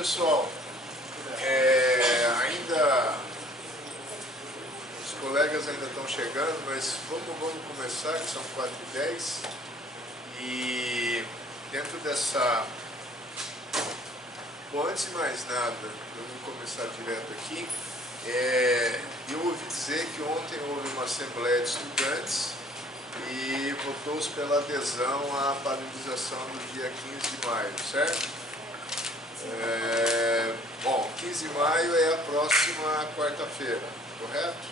pessoal, ainda os colegas ainda estão chegando, mas vamos começar, que são 4h10, e dentro dessa... Bom, antes de mais nada, vamos começar direto aqui. Eu ouvi dizer que ontem houve uma assembleia de estudantes e votou-se pela adesão à paralisação do dia 15 de maio, certo? Bom, 15 de maio é a próxima quarta-feira, correto?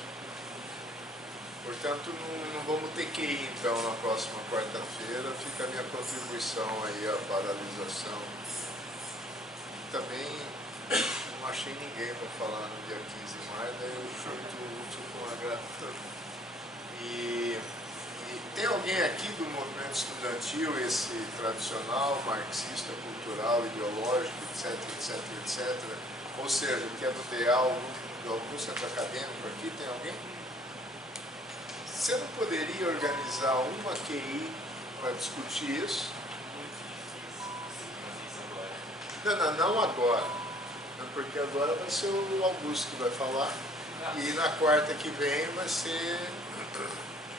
Portanto, não vamos ter que ir então na próxima quarta-feira, fica a minha contribuição aí à paralisação. Também não achei ninguém para falar no dia 15 de maio, daí eu fui muito útil com a grata. E tem alguém aqui do movimento estudantil, esse tradicional, marxista, cultural, ideológico, etc, etc, etc, ou seja, que é do DEAL, do algum centro acadêmico aqui, tem alguém? Você não poderia organizar uma QI para discutir isso? Não agora, porque agora vai ser o Augusto que vai falar, e na quarta que vem vai ser...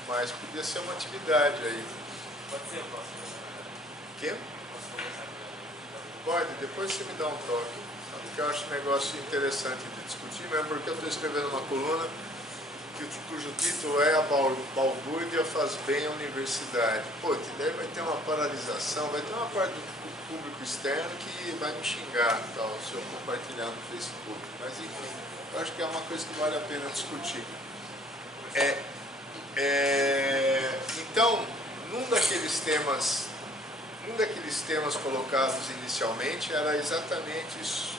Mas podia ser uma atividade aí. Pode ser, eu posso. Quê? Pode, depois você me dá um toque. Porque eu acho um negócio interessante de discutir, mesmo porque eu estou escrevendo uma coluna cujo título é A Balbúrdia faz bem à universidade. Pô, daí vai ter uma paralisação, vai ter uma parte do público externo que vai me xingar, tal, se eu compartilhar no Facebook. Mas enfim, eu acho que é uma coisa que vale a pena discutir. Então, um daqueles temas colocados inicialmente era exatamente isso,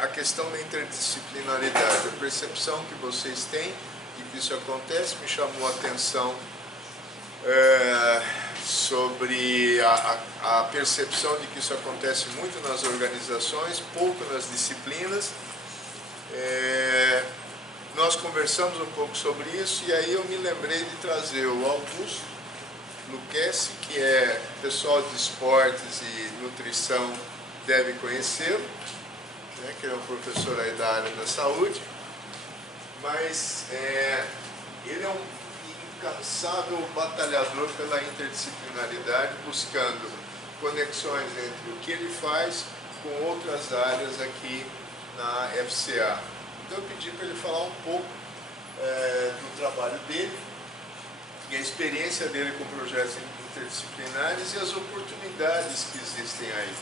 a questão da interdisciplinaridade, a percepção que vocês têm de que isso acontece me chamou a atenção sobre a percepção de que isso acontece muito nas organizações, pouco nas disciplinas. Nós conversamos um pouco sobre isso e aí eu me lembrei de trazer o Augusto Luquezzi, que é pessoal de esportes e nutrição, deve conhecê-lo, né, que é um professor aí da área da saúde, mas ele é um incansável batalhador pela interdisciplinaridade, buscando conexões entre o que ele faz com outras áreas aqui na FCA. Então eu pedi para ele falar um pouco do trabalho dele e a experiência dele com projetos interdisciplinares e as oportunidades que existem aí.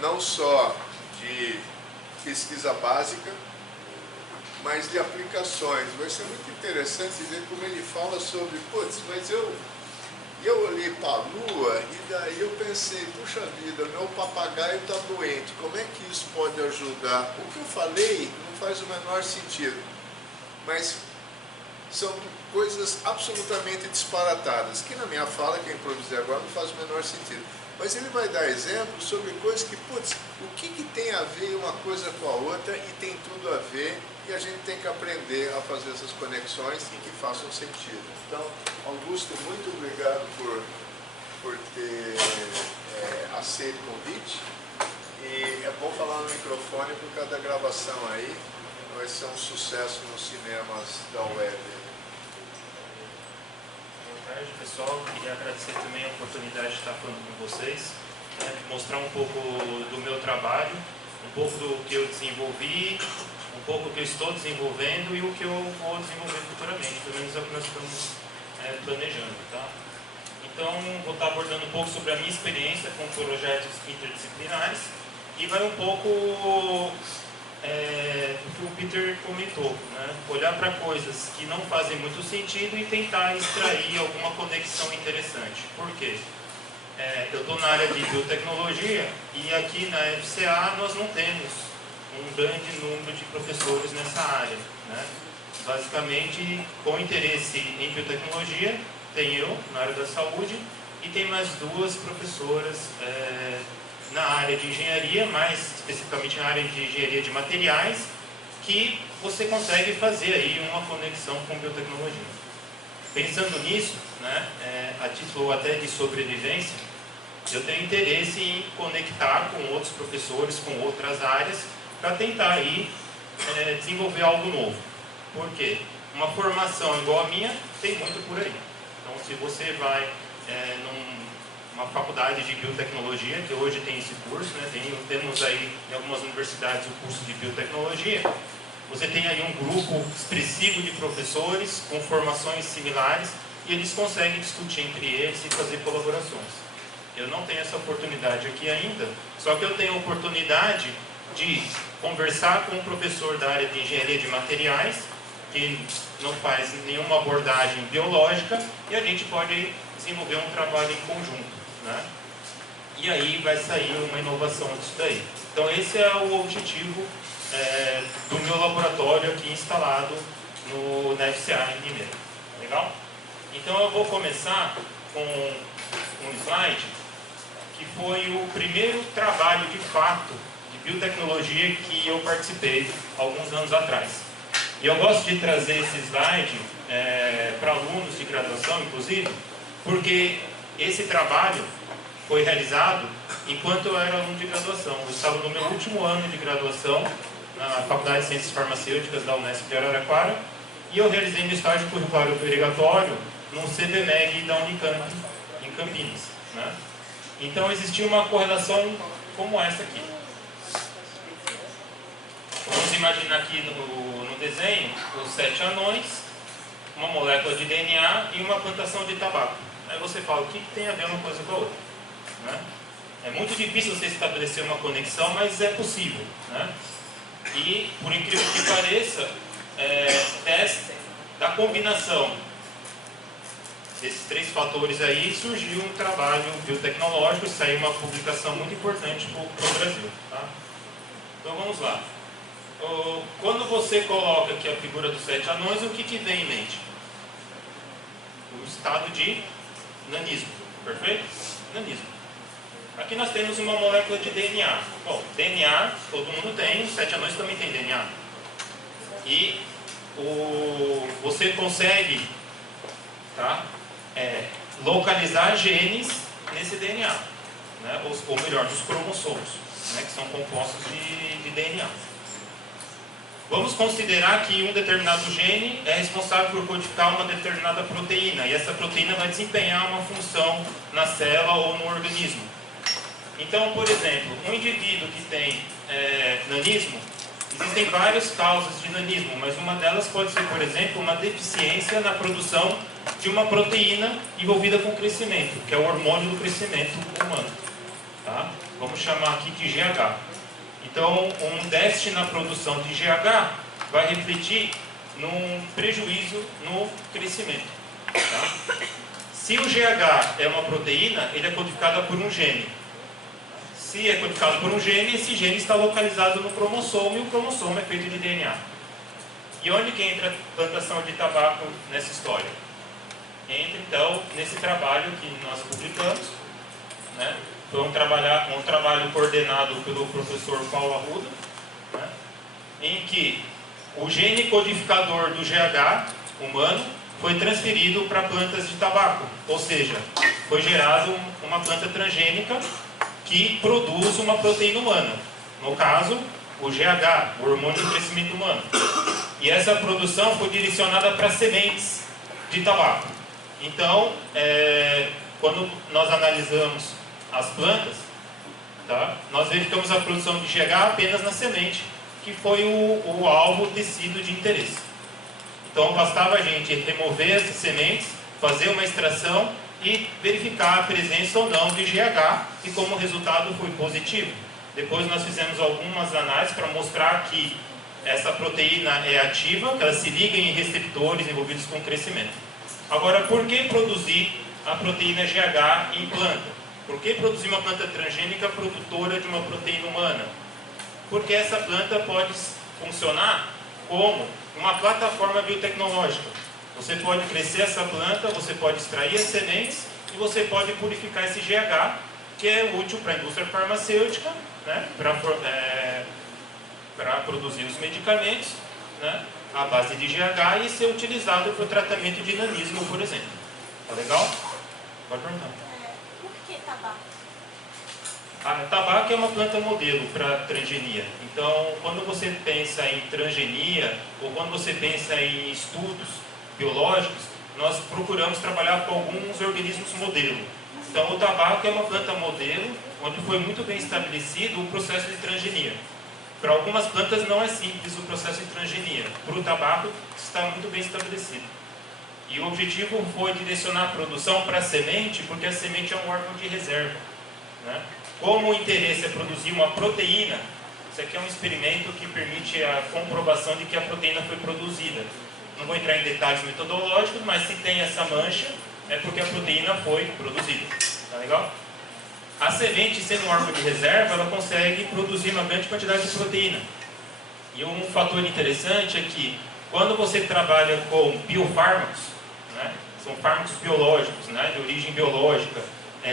Não só de pesquisa básica, mas de aplicações. Vai ser muito interessante ver como ele fala sobre, putz, mas eu olhei para a Lua e daí eu pensei, puxa vida, meu papagaio está doente, como é que isso pode ajudar? O que eu falei não faz o menor sentido, mas são coisas absolutamente disparatadas, que na minha fala, que eu improvisei agora, não faz o menor sentido. Mas ele vai dar exemplos sobre coisas que, putz, o que tem a ver uma coisa com a outra e tem tudo a ver, e a gente tem que aprender a fazer essas conexões e que façam sentido. Então, Augusto, muito obrigado por ter aceito o convite. E é bom falar no microfone por causa da gravação aí. Vai ser um sucesso nos cinemas da web. Boa tarde, pessoal. Queria agradecer também a oportunidade de estar falando com vocês, mostrar um pouco do meu trabalho, um pouco do que eu desenvolvi, um pouco do que eu estou desenvolvendo e o que eu vou desenvolver futuramente, pelo menos é o que nós estamos planejando, tá? Então, vou estar abordando um pouco sobre a minha experiência com projetos interdisciplinares e vai um pouco do que o Peter comentou, né? Olhar para coisas que não fazem muito sentido e tentar extrair alguma conexão interessante. Por quê? Eu estou na área de biotecnologia e aqui na FCA nós não temos um grande número de professores nessa área, né? Basicamente, com interesse em biotecnologia, tem eu na área da saúde e tem mais duas professoras na área de engenharia, mais especificamente na área de engenharia de materiais, que você consegue fazer aí uma conexão com biotecnologia. Pensando nisso, né, a título até de sobrevivência, eu tenho interesse em conectar com outros professores, com outras áreas, para tentar aí desenvolver algo novo. Por quê? Uma formação igual a minha tem muito por aí. Então, se você vai numa faculdade de biotecnologia, que hoje tem esse curso, né, temos aí em algumas universidades o curso de biotecnologia, você tem aí um grupo expressivo de professores com formações similares e eles conseguem discutir entre eles e fazer colaborações. Eu não tenho essa oportunidade aqui ainda, só que eu tenho a oportunidade de conversar com um professor da área de engenharia de materiais, que não faz nenhuma abordagem biológica, e a gente pode desenvolver um trabalho em conjunto, né? E aí vai sair uma inovação disso daí. Então esse é o objetivo do meu laboratório aqui instalado na FCA em Limeira. Legal? Então eu vou começar com um slide que foi o primeiro trabalho de fato de biotecnologia que eu participei alguns anos atrás. E eu gosto de trazer esse slide para alunos de graduação, inclusive, porque esse trabalho foi realizado enquanto eu era aluno de graduação. Eu estava no meu último ano de graduação na Faculdade de Ciências Farmacêuticas da Unesp de Araraquara, e eu realizei meu estágio curricular obrigatório no CBMEG da Unicamp, em Campinas, né? Então existia uma correlação como essa aqui. Vamos imaginar aqui no desenho os 7 anões, uma molécula de DNA e uma plantação de tabaco. Aí você fala, o que tem a ver uma coisa com a outra, né? É muito difícil você estabelecer uma conexão, mas é possível, né? E, por incrível que pareça, da combinação desses 3 fatores aí, surgiu um trabalho biotecnológico e saiu uma publicação muito importante para o Brasil, tá? Então vamos lá. Quando você coloca aqui a figura dos 7 anões, o que vem em mente? O estado de nanismo, perfeito? Nanismo. Aqui nós temos uma molécula de DNA. Bom, DNA todo mundo tem, os 7 anões também têm DNA. E você consegue, tá, localizar genes nesse DNA, né, ou melhor, dos cromossomos, né, que são compostos de DNA. Vamos considerar que um determinado gene é responsável por codificar uma determinada proteína, e essa proteína vai desempenhar uma função na célula ou no organismo. Então, por exemplo, um indivíduo que tem nanismo, existem várias causas de nanismo, mas uma delas pode ser, por exemplo, uma deficiência na produção de uma proteína envolvida com o crescimento, que é o hormônio do crescimento humano, tá? Vamos chamar aqui de GH. Então, um déficit na produção de GH vai refletir num prejuízo no crescimento, tá? Se o GH é uma proteína, ele é codificado por um gene. Se é codificado por um gene, esse gene está localizado no cromossomo, e o cromossomo é feito de DNA. E onde que entra a plantação de tabaco nessa história? Entra, então, nesse trabalho que nós publicamos, né? Foi um trabalho coordenado pelo professor Paulo Arruda, né? Em que o gene codificador do GH humano foi transferido para plantas de tabaco, ou seja, foi gerado uma planta transgênica que produz uma proteína humana, no caso, o GH, o hormônio do crescimento humano. E essa produção foi direcionada para sementes de tabaco. Então, quando nós analisamos as plantas, tá, nós verificamos a produção de GH apenas na semente, que foi o alvo tecido de interesse. Então, bastava a gente remover essas sementes, fazer uma extração e verificar a presença ou não de GH, e como resultado foi positivo. Depois nós fizemos algumas análises para mostrar que essa proteína é ativa, que ela se liga em receptores envolvidos com crescimento. Agora, por que produzir a proteína GH em planta? Por que produzir uma planta transgênica produtora de uma proteína humana? Porque essa planta pode funcionar como uma plataforma biotecnológica. Você pode crescer essa planta, você pode extrair as sementes e você pode purificar esse GH, que é útil para a indústria farmacêutica, né, para produzir os medicamentos, né, à base de GH, e ser utilizado para o tratamento de nanismo, por exemplo. Tá legal? Pode perguntar. Por que tabaco? A tabaco é uma planta modelo para transgenia. Então, quando você pensa em transgenia, ou quando você pensa em estudos biológicos, nós procuramos trabalhar com alguns organismos modelo. Então, o tabaco é uma planta modelo, onde foi muito bem estabelecido o processo de transgenia. Para algumas plantas não é simples o processo de transgenia. Para o tabaco está muito bem estabelecido. E o objetivo foi direcionar a produção para a semente, porque a semente é um órgão de reserva, né? Como o interesse é produzir uma proteína, isso aqui é um experimento que permite a comprovação de que a proteína foi produzida. Não vou entrar em detalhes metodológicos, mas se tem essa mancha, é porque a proteína foi produzida. Tá legal? A semente, sendo um órgão de reserva, ela consegue produzir uma grande quantidade de proteína. E um fator interessante é que, quando você trabalha com biofármacos, né, são fármacos biológicos, né, de origem biológica,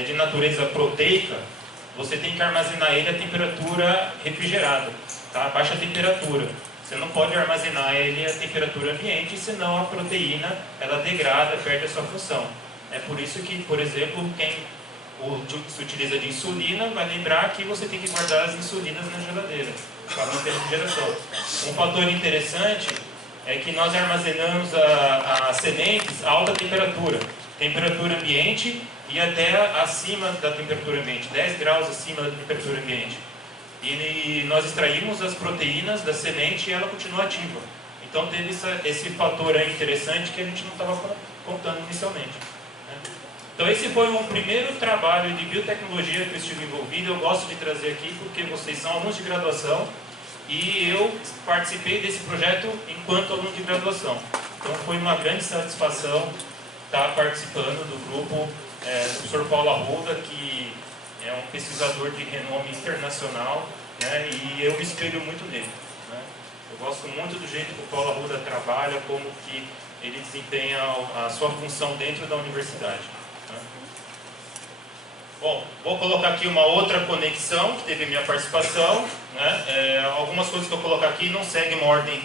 de natureza proteica, você tem que armazenar ele a temperatura refrigerada, tá? Baixa temperatura. Você não pode armazenar ele a temperatura ambiente, senão a proteína ela degrada, perde a sua função. É por isso que, por exemplo, quem se utiliza de insulina vai lembrar que você tem que guardar as insulinas na geladeira, para manter a refrigeração. Um fator interessante é que nós armazenamos as sementes a alta temperatura, temperatura ambiente e até acima da temperatura ambiente, 10 graus acima da temperatura ambiente. E nós extraímos as proteínas da semente e ela continua ativa. Então teve esse fator aí interessante que a gente não estava contando inicialmente, né? Então esse foi um primeiro trabalho de biotecnologia que eu estive envolvido. Eu gosto de trazer aqui porque vocês são alunos de graduação e eu participei desse projeto enquanto aluno de graduação. Então foi uma grande satisfação estar participando do grupo do professor Paulo Arruda, que é um pesquisador de renome internacional, né, e eu me espelho muito nele, né? Eu gosto muito do jeito que o Paulo Arruda trabalha, como que ele desempenha a sua função dentro da universidade, né? Bom, vou colocar aqui uma outra conexão que teve minha participação, né? Algumas coisas que eu colocar aqui não seguem uma ordem,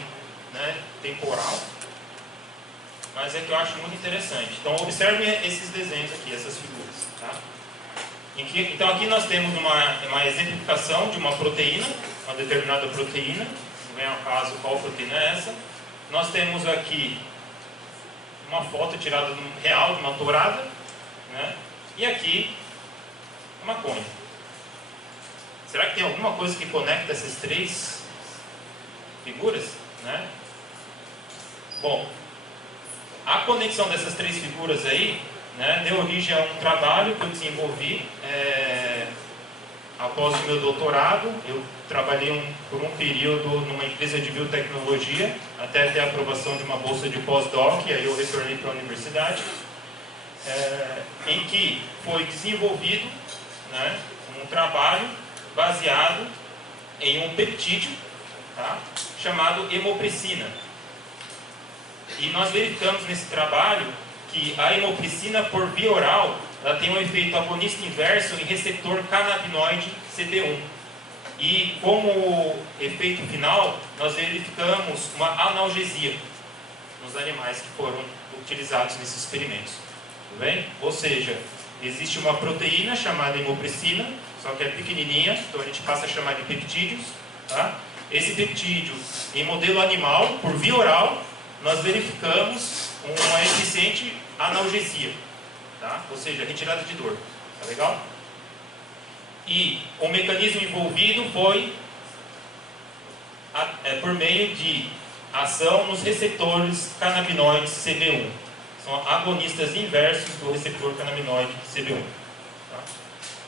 né, temporal, mas é que eu acho muito interessante. Então observem esses desenhos aqui, essas figuras, tá? Então aqui nós temos uma exemplificação de uma proteína, uma determinada proteína, não vem ao caso qual proteína é essa. Nós temos aqui uma foto tirada real de uma tourada, né? E aqui maconha. Será que tem alguma coisa que conecta essas três figuras, né? Bom, a conexão dessas três figuras aí, né, deu origem a um trabalho que eu desenvolvi após o meu doutorado. Eu trabalhei por um período numa empresa de biotecnologia até ter a aprovação de uma bolsa de pós-doc, e aí eu retornei para a universidade, em que foi desenvolvido, né, um trabalho baseado em um peptídeo, tá, chamado hemopressina. E nós verificamos nesse trabalho que a hemopressina por via oral, ela tem um efeito agonista inverso em receptor canabinoide CB1. E como efeito final, nós verificamos uma analgesia nos animais que foram utilizados nesses experimentos. Tudo bem? Ou seja, existe uma proteína chamada hemopressina, só que é pequenininha, então a gente passa a chamar de peptídeos, tá? Esse peptídeo, em modelo animal, por via oral, nós verificamos uma eficiente analgesia, tá? Ou seja, retirada de dor. Tá legal? E o mecanismo envolvido foi por meio de ação nos receptores canabinoides CB1. São agonistas inversos do receptor canabinoide CB1. Tá?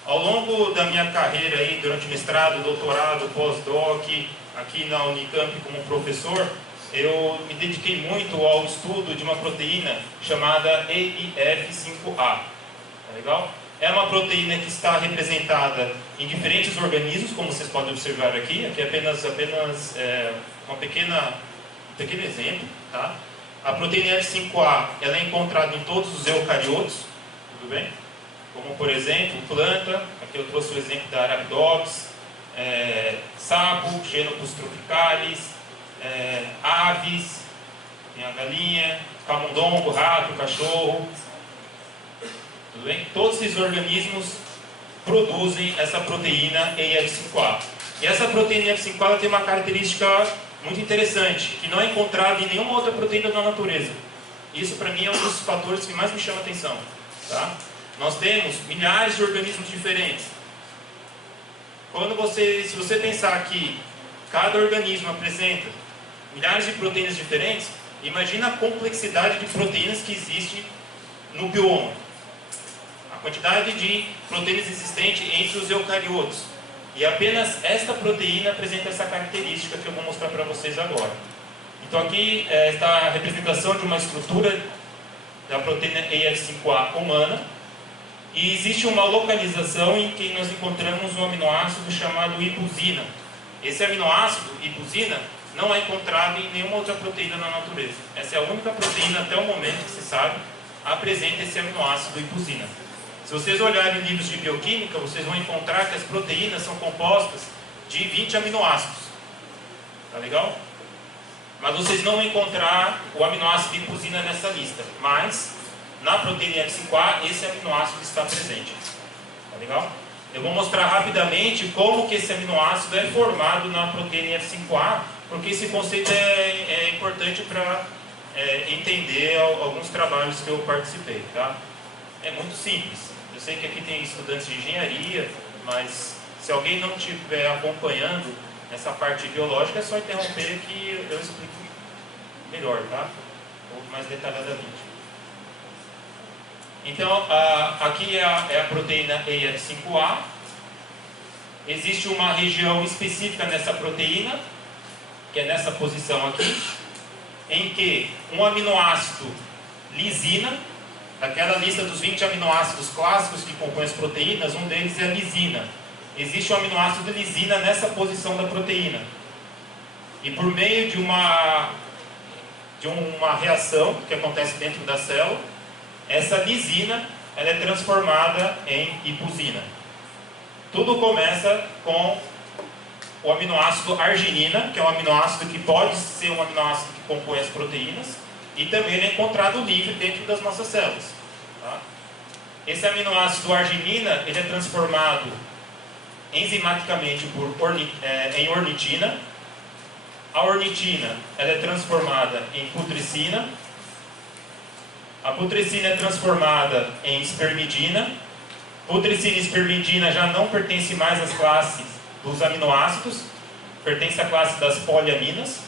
Ao longo da minha carreira aí, durante mestrado, doutorado, pós-doc, aqui na Unicamp como professor, eu me dediquei muito ao estudo de uma proteína chamada EIF5A. Tá legal? É uma proteína que está representada em diferentes organismos, como vocês podem observar aqui. Aqui é apenas um pequeno exemplo. Tá? A proteína EIF5A ela é encontrada em todos os eucariotos, tudo bem? Como, por exemplo, planta. Aqui eu trouxe o exemplo da Arabidopsis, sapo, Xenopus tropicalis, aves, tem a galinha, camundongo, rato, cachorro. Tudo Tudo bem? Todos esses organismos produzem essa proteína EIF5A. E essa proteína EIF5A tem uma característica muito interessante, que não é encontrada em nenhuma outra proteína da natureza. Isso, para mim, é um dos fatores que mais me chama a atenção. Tá? Nós temos milhares de organismos diferentes. Se você pensar que cada organismo apresenta milhares de proteínas diferentes, imagina a complexidade de proteínas que existe no bioma. A quantidade de proteínas existentes entre os eucariotos. E apenas esta proteína apresenta essa característica que eu vou mostrar para vocês agora. Então aqui está a representação de uma estrutura da proteína EIF5A humana. E existe uma localização em que nós encontramos um aminoácido chamado hipusina. Esse aminoácido, hipusina, não é encontrado em nenhuma outra proteína na natureza. Essa é a única proteína até o momento que se sabe apresenta esse aminoácido hipusina. Se vocês olharem em livros de bioquímica, vocês vão encontrar que as proteínas são compostas de 20 aminoácidos. Tá legal? Mas vocês não vão encontrar o aminoácido hipusina nessa lista. Mas na proteína EIF5A, esse aminoácido está presente. Tá legal? Eu vou mostrar rapidamente como que esse aminoácido é formado na proteína EIF5A, porque esse conceito é importante para entender alguns trabalhos que eu participei. Tá? É muito simples. Eu sei que aqui tem estudantes de engenharia, mas se alguém não estiver acompanhando essa parte biológica, é só interromper que eu explico melhor, tá? Ou mais detalhadamente. Então, aqui é a proteína EIF5A. Existe uma região específica nessa proteína, que é nessa posição aqui, em que um aminoácido lisina, daquela lista dos 20 aminoácidos clássicos que compõem as proteínas, um deles é a lisina. Existe um aminoácido lisina nessa posição da proteína. E por meio de uma reação que acontece dentro da célula, essa lisina ela é transformada em hipusina. Tudo começa com o aminoácido arginina, que é um aminoácido que pode ser um aminoácido que compõe as proteínas, e também ele é encontrado livre dentro das nossas células. Tá? Esse aminoácido arginina ele é transformado enzimaticamente em ornitina. A ornitina ela é transformada em putricina. A putricina é transformada em espermidina. Putricina e espermidina já não pertencem mais às classes dos aminoácidos, pertence à classe das poliaminas.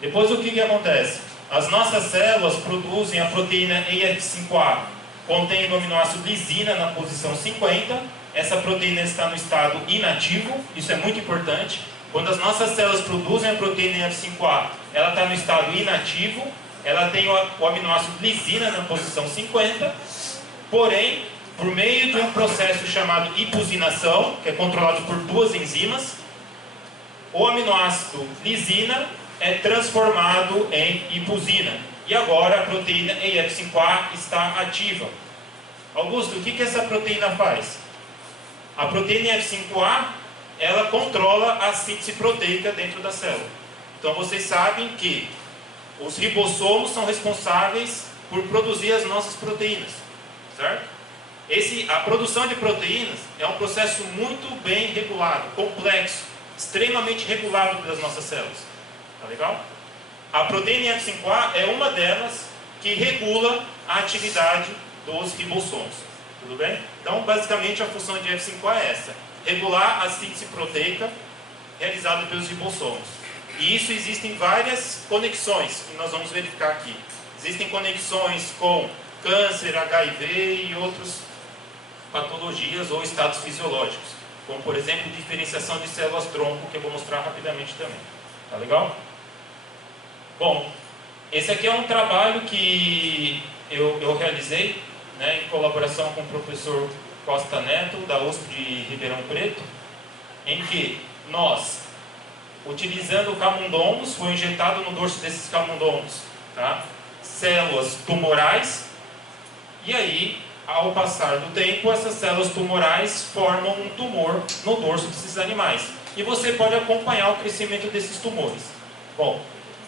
Depois o que acontece? As nossas células produzem a proteína EIF5A, contém o aminoácido lisina na posição 50. Essa proteína está no estado inativo, isso é muito importante. Quando as nossas células produzem a proteína EIF5A, ela está no estado inativo, ela tem o aminoácido lisina na posição 50, porém, por meio de um processo chamado hipusinação, que é controlado por duas enzimas, o aminoácido lisina é transformado em hipusina. E agora a proteína EIF5A está ativa. Augusto, o que essa proteína faz? A proteína EIF5A, ela controla a síntese proteica dentro da célula. Então vocês sabem que os ribossomos são responsáveis por produzir as nossas proteínas, certo? A produção de proteínas é um processo muito bem regulado, complexo, extremamente regulado pelas nossas células. Tá legal? A proteína EIF5A é uma delas que regula a atividade dos ribossomos. Tudo bem? Então, basicamente, a função de EIF5A é essa: regular a síntese proteica realizada pelos ribossomos. E isso existem várias conexões que nós vamos verificar aqui. Existem conexões com câncer, HIV e outras patologias ou estados fisiológicos, como, por exemplo, diferenciação de células-tronco, que eu vou mostrar rapidamente também. Tá legal? Bom, esse aqui é um trabalho que eu realizei, né, em colaboração com o professor Costa Neto, da USP de Ribeirão Preto, em que nós, utilizando camundongos, foi injetado no dorso desses camundongos, tá, células tumorais, e aí, ao passar do tempo, essas células tumorais formam um tumor no dorso desses animais. E você pode acompanhar o crescimento desses tumores. Bom,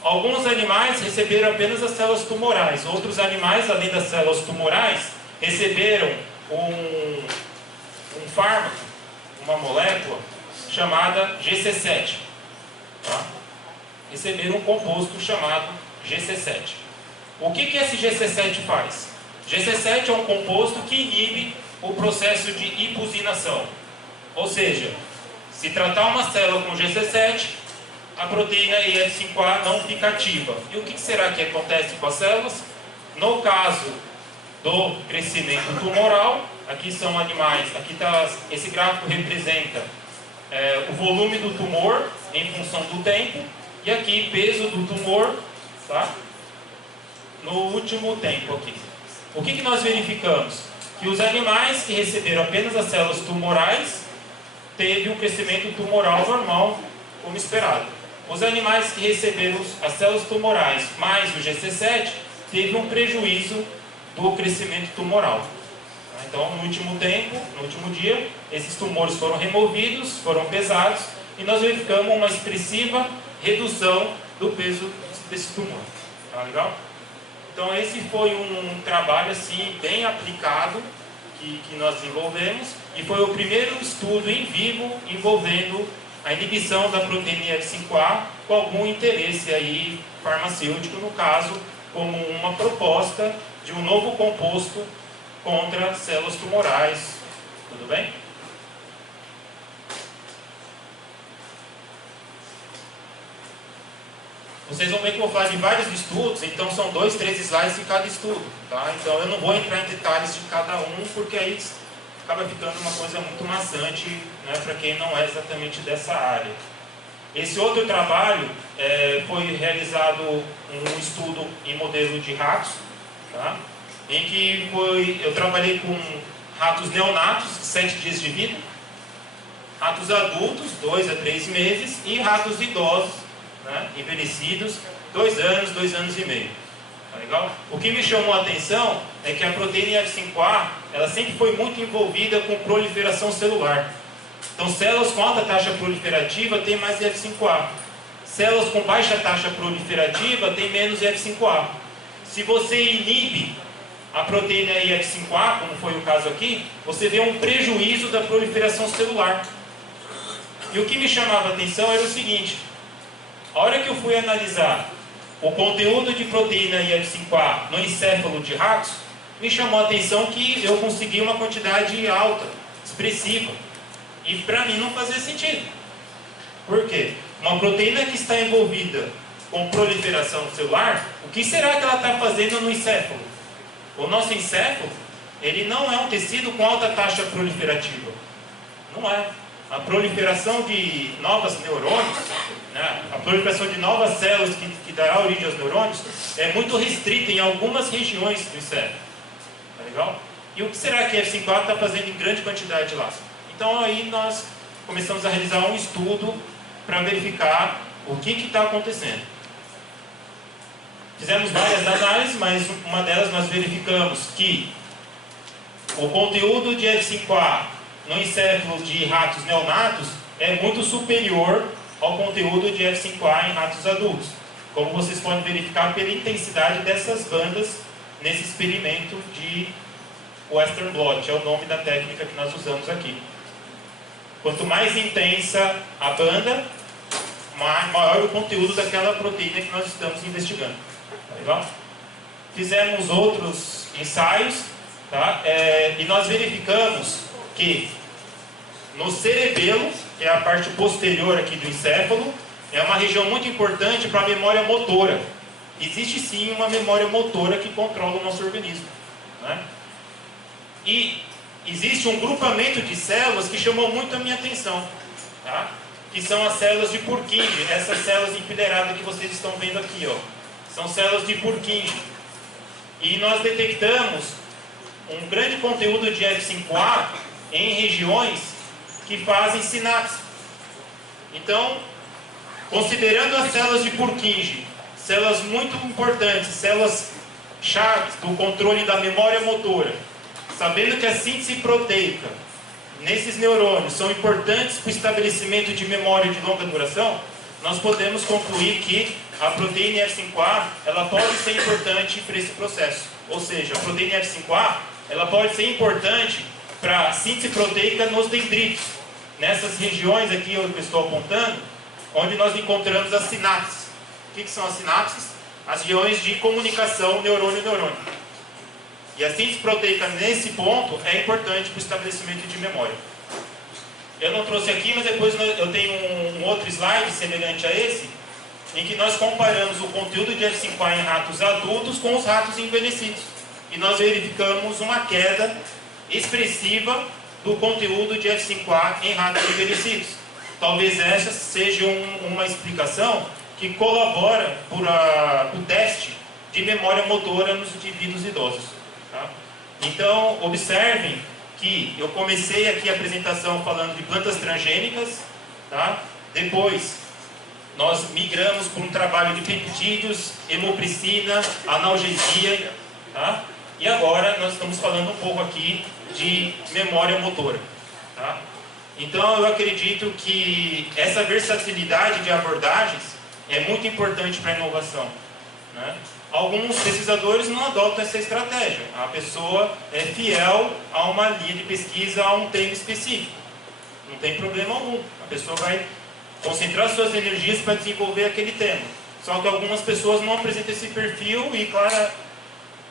alguns animais receberam apenas as células tumorais. Outros animais, além das células tumorais, receberam um fármaco, uma molécula chamada GC7. Tá? Receberam um composto chamado GC7. O que esse GC7 faz? GC7 é um composto que inibe o processo de hipusinação. Ou seja, se tratar uma célula com GC7, a proteína IF5A não fica ativa. E o que será que acontece com as células? No caso do crescimento tumoral, aqui são animais, aqui tá, esse gráfico representa o volume do tumor em função do tempo, e aqui peso do tumor, tá? No último tempo aqui. O que nós verificamos? Que os animais que receberam apenas as células tumorais teve um crescimento tumoral normal, como esperado. Os animais que receberam as células tumorais mais o GC7 teve um prejuízo do crescimento tumoral. Então, no último tempo, no último dia, esses tumores foram removidos, foram pesados, e nós verificamos uma expressiva redução do peso desse tumor. Tá legal? Então, esse foi um trabalho assim, bem aplicado que nós desenvolvemos, e foi o primeiro estudo em vivo envolvendo a inibição da proteína IF5A com algum interesse aí farmacêutico, no caso, como uma proposta de um novo composto contra células tumorais. Tudo bem? Vocês vão ver que eu vou falar de vários estudos, então são 2, 3 slides de cada estudo, tá? Então eu não vou entrar em detalhes de cada um, porque aí acaba ficando uma coisa muito maçante, né, para quem não é exatamente dessa área. Esse outro trabalho foi realizado um estudo em modelo de ratos, tá? Em que eu trabalhei com ratos neonatos, 7 dias de vida, ratos adultos, 2 a 3 meses, e ratos idosos, né, envelhecidos, 2 anos, 2 anos e meio. Tá legal? O que me chamou a atenção é que a proteína IF5A, ela sempre foi muito envolvida com proliferação celular. Então, células com alta taxa proliferativa têm mais IF5A. Células com baixa taxa proliferativa têm menos IF5A. Se você inibe a proteína IF5A, como foi o caso aqui, você vê um prejuízo da proliferação celular. E o que me chamava a atenção era o seguinte: a hora que eu fui analisar o conteúdo de proteína IF5A no encéfalo de ratos, me chamou a atenção que eu consegui uma quantidade alta, expressiva. E para mim não fazia sentido. Por quê? Uma proteína que está envolvida com proliferação celular, o que será que ela está fazendo no encéfalo? O nosso encéfalo, ele não é um tecido com alta taxa proliferativa. Não é. A proliferação de novos neurônios, né, a proliferação de novas células que dará origem aos neurônios, é muito restrita em algumas regiões do encéfalo. Tá legal? E o que será que a IF5A está fazendo em grande quantidade lá? Então aí nós começamos a realizar um estudo para verificar o que está acontecendo. Fizemos várias análises, mas uma delas nós verificamos que o conteúdo de IF5A no encéfalo de ratos neonatos é muito superior ao conteúdo de IF5A em ratos adultos, como vocês podem verificar pela intensidade dessas bandas nesse experimento de Western blot, é o nome da técnica que nós usamos aqui. Quanto mais intensa a banda, maior o conteúdo daquela proteína que nós estamos investigando. Tá legal? Fizemos outros ensaios, tá? E nós verificamos que no cerebelo, que é a parte posterior aqui do encéfalo, é uma região muito importante para a memória motora. Existe sim uma memória motora que controla o nosso organismo, né? E existe um grupamento de células que chamou muito a minha atenção, tá? Que são as células de Purkinje, essas células enfileiradas que vocês estão vendo aqui, ó. São células de Purkinje. E nós detectamos um grande conteúdo de IF5A em regiões que fazem sinapse. Então, considerando as células de Purkinje, células muito importantes, células chaves do controle da memória motora, sabendo que a síntese proteica nesses neurônios são importantes para o estabelecimento de memória de longa duração, nós podemos concluir que a proteína IF5A ela pode ser importante para esse processo. Ou seja, a proteína IF5A ela pode ser importante para a síntese proteica nos dendritos. Nessas regiões aqui eu estou apontando, onde nós encontramos as sinapses. O que são as sinapses? As regiões de comunicação neurônio-neurônio. E a síntese proteica nesse ponto é importante para o estabelecimento de memória. Eu não trouxe aqui, mas depois eu tenho um outro slide semelhante a esse, em que nós comparamos o conteúdo de F5A em ratos adultos com os ratos envelhecidos. E nós verificamos uma queda expressiva do conteúdo de F5A em ratos envelhecidos. Talvez essa seja uma explicação que colabora para o teste de memória motora nos indivíduos idosos. Tá? Então, observem que eu comecei aqui a apresentação falando de plantas transgênicas, tá? Depois nós migramos para um trabalho de peptídeos, hemopricina, analgesia, tá? E agora nós estamos falando um pouco aqui de memória motora. Tá? Então eu acredito que essa versatilidade de abordagens é muito importante para a inovação. Né? Alguns pesquisadores não adotam essa estratégia. A pessoa é fiel a uma linha de pesquisa, a um tema específico. Não tem problema algum. A pessoa vai concentrar suas energias para desenvolver aquele tema. Só que algumas pessoas não apresentam esse perfil e, claro,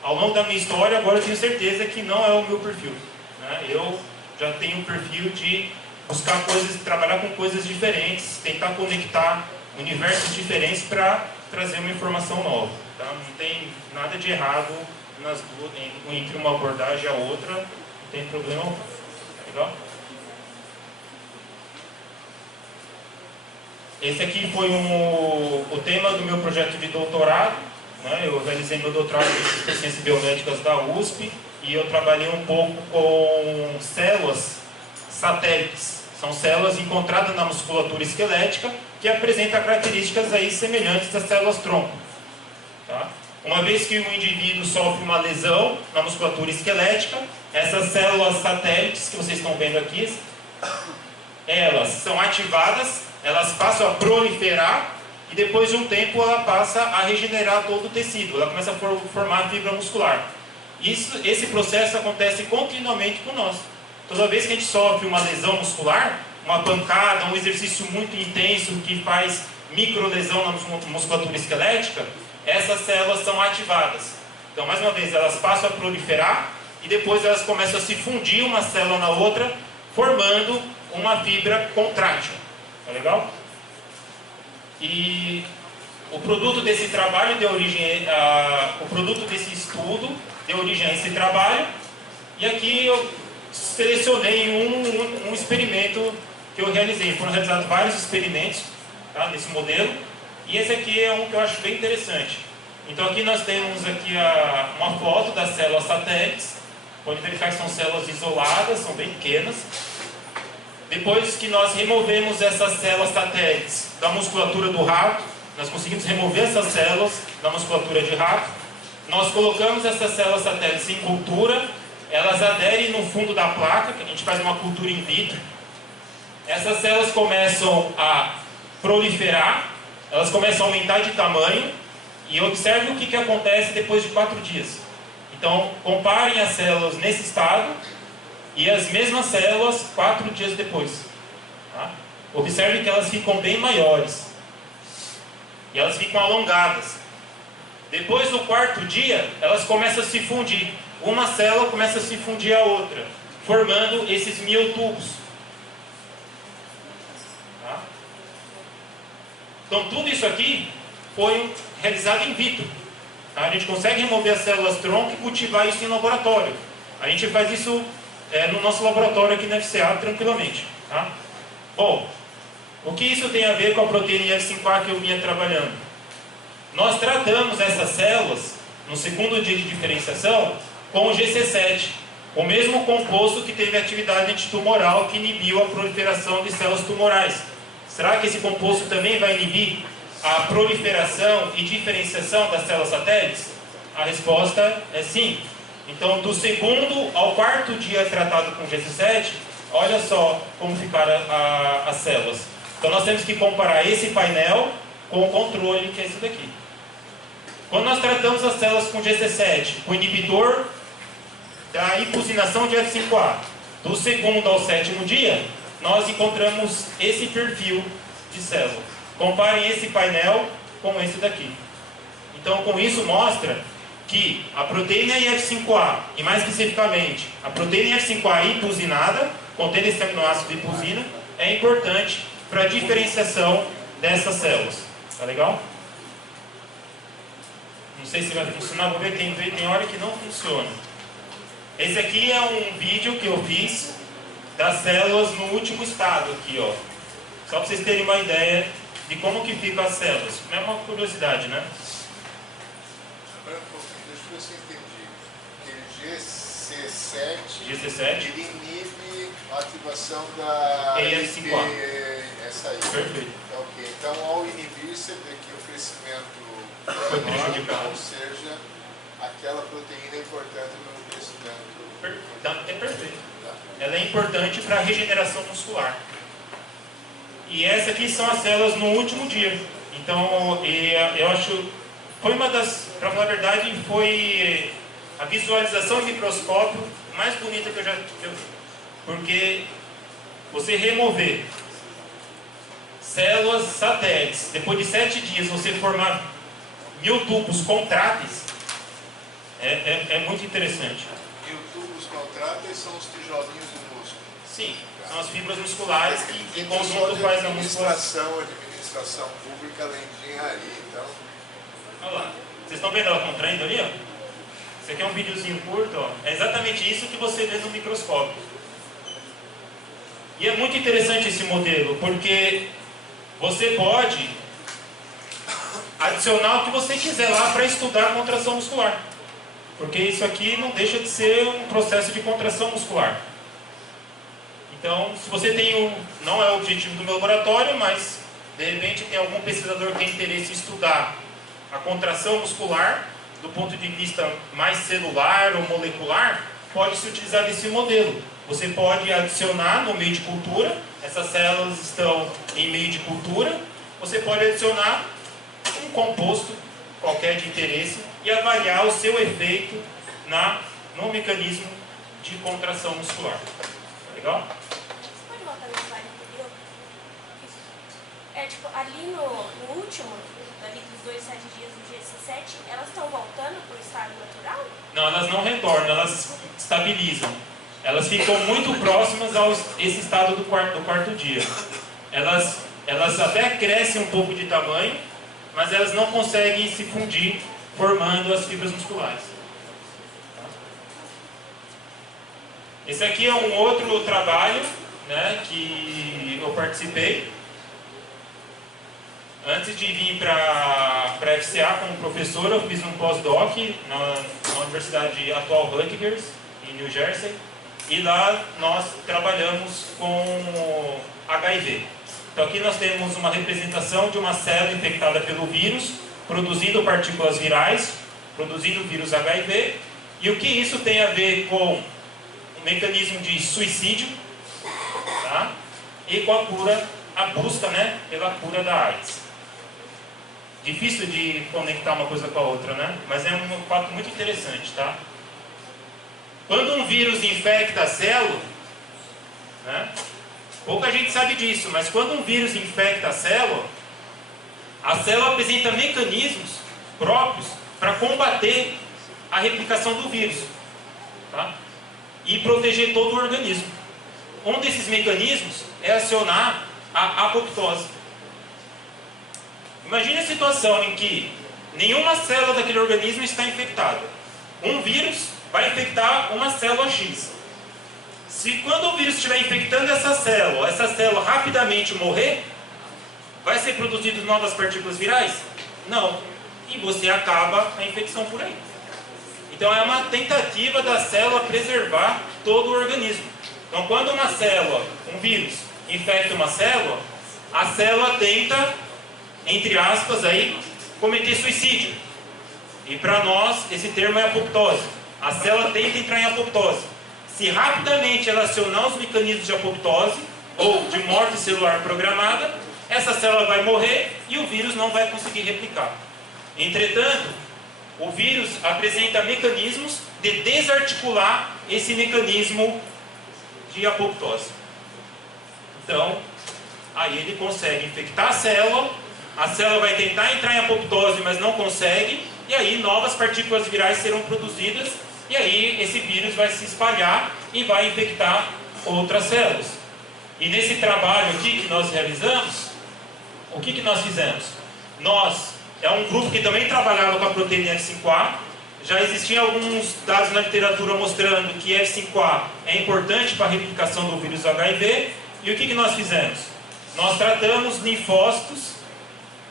ao longo da minha história, agora eu tenho certeza que não é o meu perfil. Né? Eu já tenho um perfil de buscar coisas, trabalhar com coisas diferentes, tentar conectar universos diferentes para trazer uma informação nova. Tá? Não tem nada de errado entre uma abordagem e a outra, não tem problema algum. Tá legal? Esse aqui foi o tema do meu projeto de doutorado. Né? Eu realizei meu doutorado em Ciências Biomédicas da USP e eu trabalhei um pouco com células satélites. São células encontradas na musculatura esquelética que apresentam características aí semelhantes das células-tronco. Tá? Uma vez que o indivíduo sofre uma lesão na musculatura esquelética, essas células satélites que vocês estão vendo aqui, elas são ativadas, elas passam a proliferar e depois de um tempo ela passa a regenerar todo o tecido, ela começa a formar fibra muscular. Esse processo acontece continuamente com nós. Toda vez que a gente sofre uma lesão muscular, uma pancada, um exercício muito intenso que faz microlesão na musculatura esquelética, essas células são ativadas. Então, mais uma vez, elas passam a proliferar e depois elas começam a se fundir uma célula na outra, formando uma fibra contrátil. Tá legal? E o produto desse trabalho deu origem o produto desse estudo deu origem a esse trabalho. E aqui eu selecionei um experimento que eu realizei. Foram realizados vários experimentos, tá, nesse modelo. E esse aqui é um que eu acho bem interessante. Então aqui nós temos aqui uma foto das células satélites. Pode verificar que são células isoladas, são bem pequenas. Depois que nós removemos essas células satélites da musculatura do rato, nós conseguimos remover essas células da musculatura de rato, nós colocamos essas células satélites em cultura, elas aderem no fundo da placa, que a gente faz uma cultura in vitro. Essas células começam a proliferar, elas começam a aumentar de tamanho, e observe o que acontece depois de 4 dias. Então, comparem as células nesse estado e as mesmas células 4 dias depois. Tá? Observe que elas ficam bem maiores. E elas ficam alongadas. Depois do 4º dia, elas começam a se fundir. Uma célula começa a se fundir a outra, formando esses miotubos. Tá? Então, tudo isso aqui foi realizado in vitro. Tá? A gente consegue remover as células-tronco e cultivar isso em laboratório. A gente faz isso no nosso laboratório aqui na FCA tranquilamente. Tá? Bom, o que isso tem a ver com a proteína F5A que eu vinha trabalhando? Nós tratamos essas células, no segundo dia de diferenciação, com o GC7, o mesmo composto que teve atividade antitumoral que inibiu a proliferação de células tumorais. Será que esse composto também vai inibir a proliferação e diferenciação das células satélites? A resposta é sim. Então, do 2º ao 4º dia tratado com GC7, olha só como ficaram as células. Então, nós temos que comparar esse painel com o controle, que é esse daqui. Quando nós tratamos as células com GC7, com inibidor da hipusinação de F5A. Do segundo ao sétimo dia, nós encontramos esse perfil de célula. Comparem esse painel com esse daqui. Então, com isso mostra que a proteína IF5A, e mais especificamente, a proteína IF5A hipusinada, contendo esse aminoácido de hipusina, é importante para a diferenciação dessas células. Tá legal? Não sei se vai funcionar, vou ver, tem hora que não funciona. Esse aqui é um vídeo que eu fiz das células no último estado aqui, ó. Só para vocês terem uma ideia de como que ficam as células. É uma curiosidade, né? Deixa eu ver se eu entendi. GC7, ele inibe a ativação da EF5A. Essa aí. Perfeito. Então, ok. Então, ao inibir, você vê que o crescimento foi prejudicado. ou seja, aquela proteína é importante no crescimento. É perfeito. Ela é importante para a regeneração muscular. E essas aqui são as células no último dia. Então, eu acho, foi uma das, para falar a verdade, foi a visualização em microscópio mais bonita que eu já vi. Porque você remover células satélites, depois de 7 dias você formar 1000 tubos contráteis, é muito interessante. 1000 tubos contráteis são os tijolinhos do músculo. Sim, são as fibras musculares que em conjunto faz a musculação. Administração pública, além de engenharia, então... Olha lá, vocês estão vendo ela contraindo ali, ó? Esse aqui é um videozinho curto, ó. É exatamente isso que você vê no microscópio. E é muito interessante esse modelo, porque você pode adicionar o que você quiser lá para estudar a contração muscular. Porque isso aqui não deixa de ser um processo de contração muscular. Então, se você tem não é o objetivo do meu laboratório, mas de repente tem algum pesquisador que tem interesse em estudar a contração muscular do ponto de vista mais celular ou molecular, pode se utilizar desse modelo. Você pode adicionar no meio de cultura, essas células estão em meio de cultura, você pode adicionar um composto qualquer de interesse e avaliar o seu efeito no mecanismo de contração muscular. Tá legal? Você pode voltar no slide anterior? Tipo, ali no último, ali dos 2 7 dias do GC7, elas estão voltando para o estado natural? Não, elas não retornam, elas estabilizam. Elas ficam muito próximas a esse estado do quarto dia. Elas até crescem um pouco de tamanho, mas elas não conseguem se fundir, formando as fibras musculares. Esse aqui é um outro trabalho, né, que eu participei. Antes de vir para a FCA como professor, eu fiz um pós-doc na Universidade atual Rutgers, em New Jersey. E lá nós trabalhamos com HIV. Então aqui nós temos uma representação de uma célula infectada pelo vírus, produzindo partículas virais, produzindo o vírus HIV. E o que isso tem a ver com o mecanismo de suicídio, tá? E com a cura, a busca, né, pela cura da AIDS. Difícil de conectar uma coisa com a outra, né? Mas é um fato muito interessante, tá? Quando um vírus infecta a célula, né? Pouca gente sabe disso, mas quando um vírus infecta a célula apresenta mecanismos próprios para combater a replicação do vírus, tá? E proteger todo o organismo. Um desses mecanismos é acionar a apoptose. Imagine a situação em que nenhuma célula daquele organismo está infectada. Um vírus vai infectar uma célula X. Se quando o vírus estiver infectando essa célula rapidamente morrer, vai ser produzido novas partículas virais? Não. E você acaba a infecção por aí. Então é uma tentativa da célula preservar todo o organismo. Então quando uma célula, um vírus, infecta uma célula, a célula tenta, entre aspas, aí, cometer suicídio. E para nós, esse termo é apoptose. A célula tenta entrar em apoptose. Se rapidamente ela acionar os mecanismos de apoptose, ou de morte celular programada, essa célula vai morrer e o vírus não vai conseguir replicar. Entretanto, o vírus apresenta mecanismos de desarticular esse mecanismo de apoptose. Então, aí ele consegue infectar a célula vai tentar entrar em apoptose, mas não consegue, e aí novas partículas virais serão produzidas, e aí esse vírus vai se espalhar e vai infectar outras células. E nesse trabalho aqui que nós realizamos, o que nós fizemos? É um grupo que também trabalhava com a proteína F5A, já existiam alguns dados na literatura mostrando que F5A é importante para a replicação do vírus HIV, e o que nós fizemos? Nós tratamos linfócitos,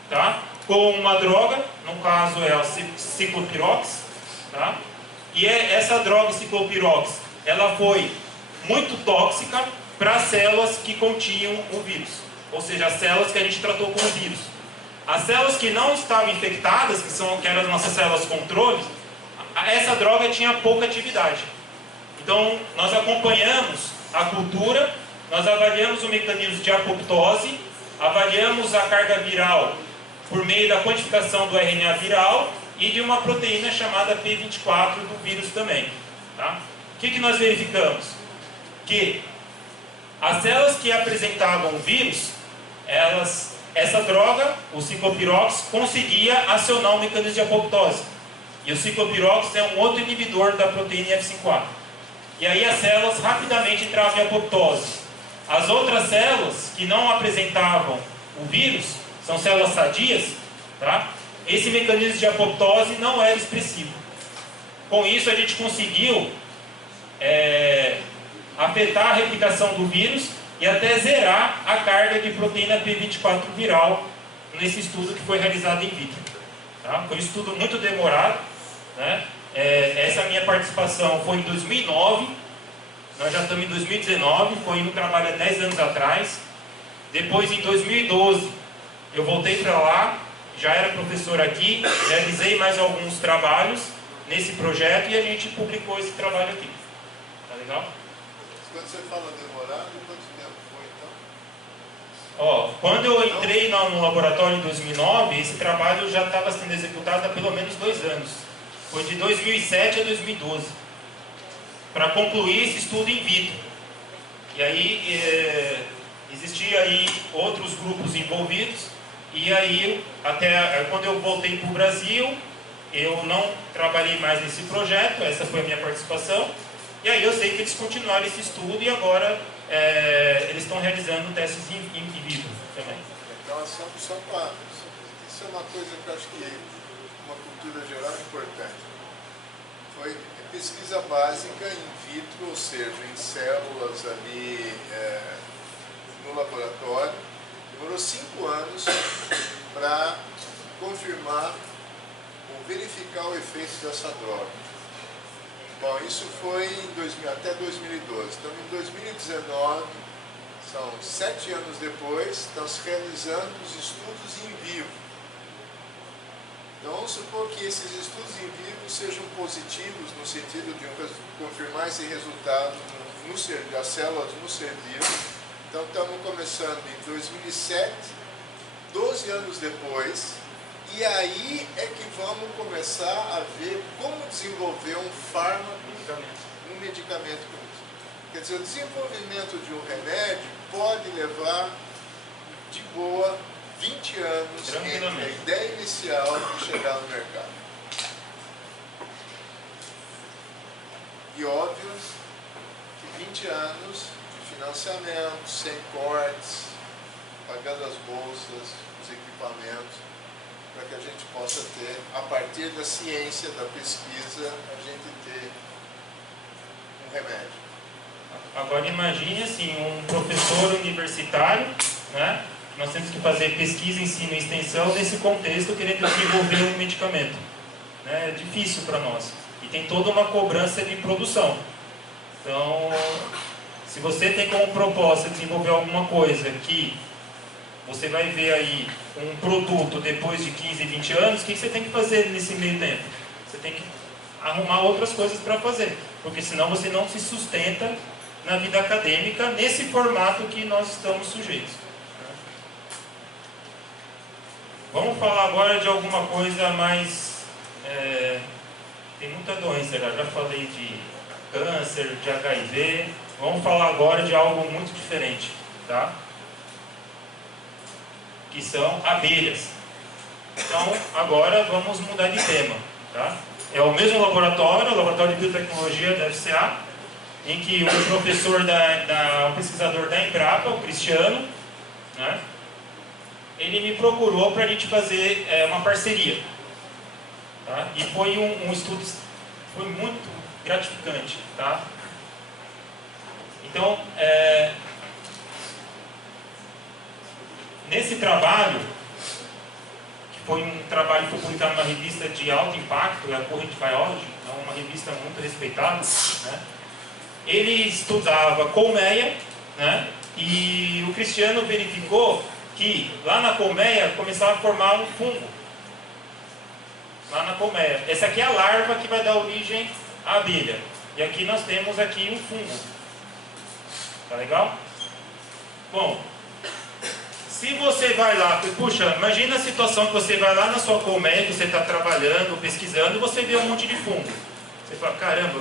tá, com uma droga, no caso é o ciclopirox, tá? E essa droga ciclopirox, ela foi muito tóxica para as células que continham o vírus, ou seja, as células que a gente tratou com o vírus. As células que não estavam infectadas, que eram as nossas células controle, essa droga tinha pouca atividade. Então, nós acompanhamos a cultura, nós avaliamos o mecanismo de apoptose, avaliamos a carga viral por meio da quantificação do RNA viral e de uma proteína chamada P24 do vírus também. Tá? O que nós verificamos? Que as células que apresentavam o vírus, essa droga, o ciclopirox, conseguia acionar o mecanismo de apoptose. E o ciclopirox é um outro inibidor da proteína F5A. E aí as células rapidamente entravam em apoptose. As outras células que não apresentavam o vírus, são células sadias, tá? Esse mecanismo de apoptose não era expressivo. Com isso a gente conseguiu afetar a replicação do vírus e até zerar a carga de proteína P24 viral nesse estudo que foi realizado in vitro. Tá? Foi um estudo muito demorado, né? Essa minha participação foi em 2009, nós já estamos em 2019, foi um trabalho há 10 anos atrás. Depois, em 2012, eu voltei para lá, já era professor aqui, realizei mais alguns trabalhos nesse projeto e a gente publicou esse trabalho aqui. Tá legal? Quando você fala demorado, quanto tempo foi então? Quando eu entrei no laboratório em 2009, esse trabalho já estava sendo executado há pelo menos 2 anos. Foi de 2007 a 2012, para concluir esse estudo in vitro. E aí existia aí outros grupos envolvidos, e aí até quando eu voltei para o Brasil, eu não trabalhei mais nesse projeto, essa foi a minha participação, e aí eu sei que eles continuaram esse estudo e agora eles estão realizando testes in vitro também. Então, só para... Isso é uma coisa que eu acho que uma cultura geral é importante. Foi pesquisa básica in vitro, ou seja, em células ali no laboratório. Demorou 5 anos para confirmar ou verificar o efeito dessa droga. Bom, isso foi até 2012. Então, em 2019, são 7 anos depois, estão se realizando os estudos em vivo. Então, vamos supor que esses estudos em vivo sejam positivos no sentido de confirmar esse resultado das células no ser vivo. Então, estamos começando em 2007, 12 anos depois, e aí é que vamos começar a ver como desenvolver um fármaco, um medicamento com isso. Quer dizer, o desenvolvimento de um remédio pode levar, de boa, 20 anos entre a ideia inicial e chegar no mercado. E óbvio que 20 anos de financiamento, sem cortes, pagando as bolsas, os equipamentos, para que a gente possa ter, a partir da ciência, da pesquisa, a gente ter um remédio. Agora imagine assim, um professor universitário, né? Nós temos que fazer pesquisa, ensino e extensão nesse contexto, querendo desenvolver um medicamento. Né? É difícil para nós. E tem toda uma cobrança de produção. Então, se você tem como proposta desenvolver alguma coisa que você vai ver aí um produto depois de 15, 20 anos, o que você tem que fazer nesse meio tempo? Você tem que arrumar outras coisas para fazer, porque senão você não se sustenta na vida acadêmica nesse formato que nós estamos sujeitos. Vamos falar agora de alguma coisa mais tem muita doença, já falei de câncer, de HIV, vamos falar agora de algo muito diferente, tá? Que são abelhas. Então, agora vamos mudar de tema, tá? É o mesmo laboratório, o Laboratório de Biotecnologia da FCA, em que o professor, o pesquisador da Embrapa, o Cristiano, né, ele me procurou para a gente fazer uma parceria. Tá? E foi um estudo, foi muito gratificante. Tá? Então, nesse trabalho, que foi um trabalho que foi publicado numa revista de alto impacto, a Current Biology, é uma revista muito respeitada, né? Ele estudava colmeia, né? E o Cristiano verificou que lá na colmeia começava a formar um fungo. Lá na colmeia. Essa aqui é a larva que vai dar origem à abelha. E aqui nós temos aqui um fungo. Tá legal? Bom, se você vai lá, puxa, imagina a situação que você vai lá na sua colmeia, que você está trabalhando, pesquisando, e você vê um monte de fungo. Você fala, caramba,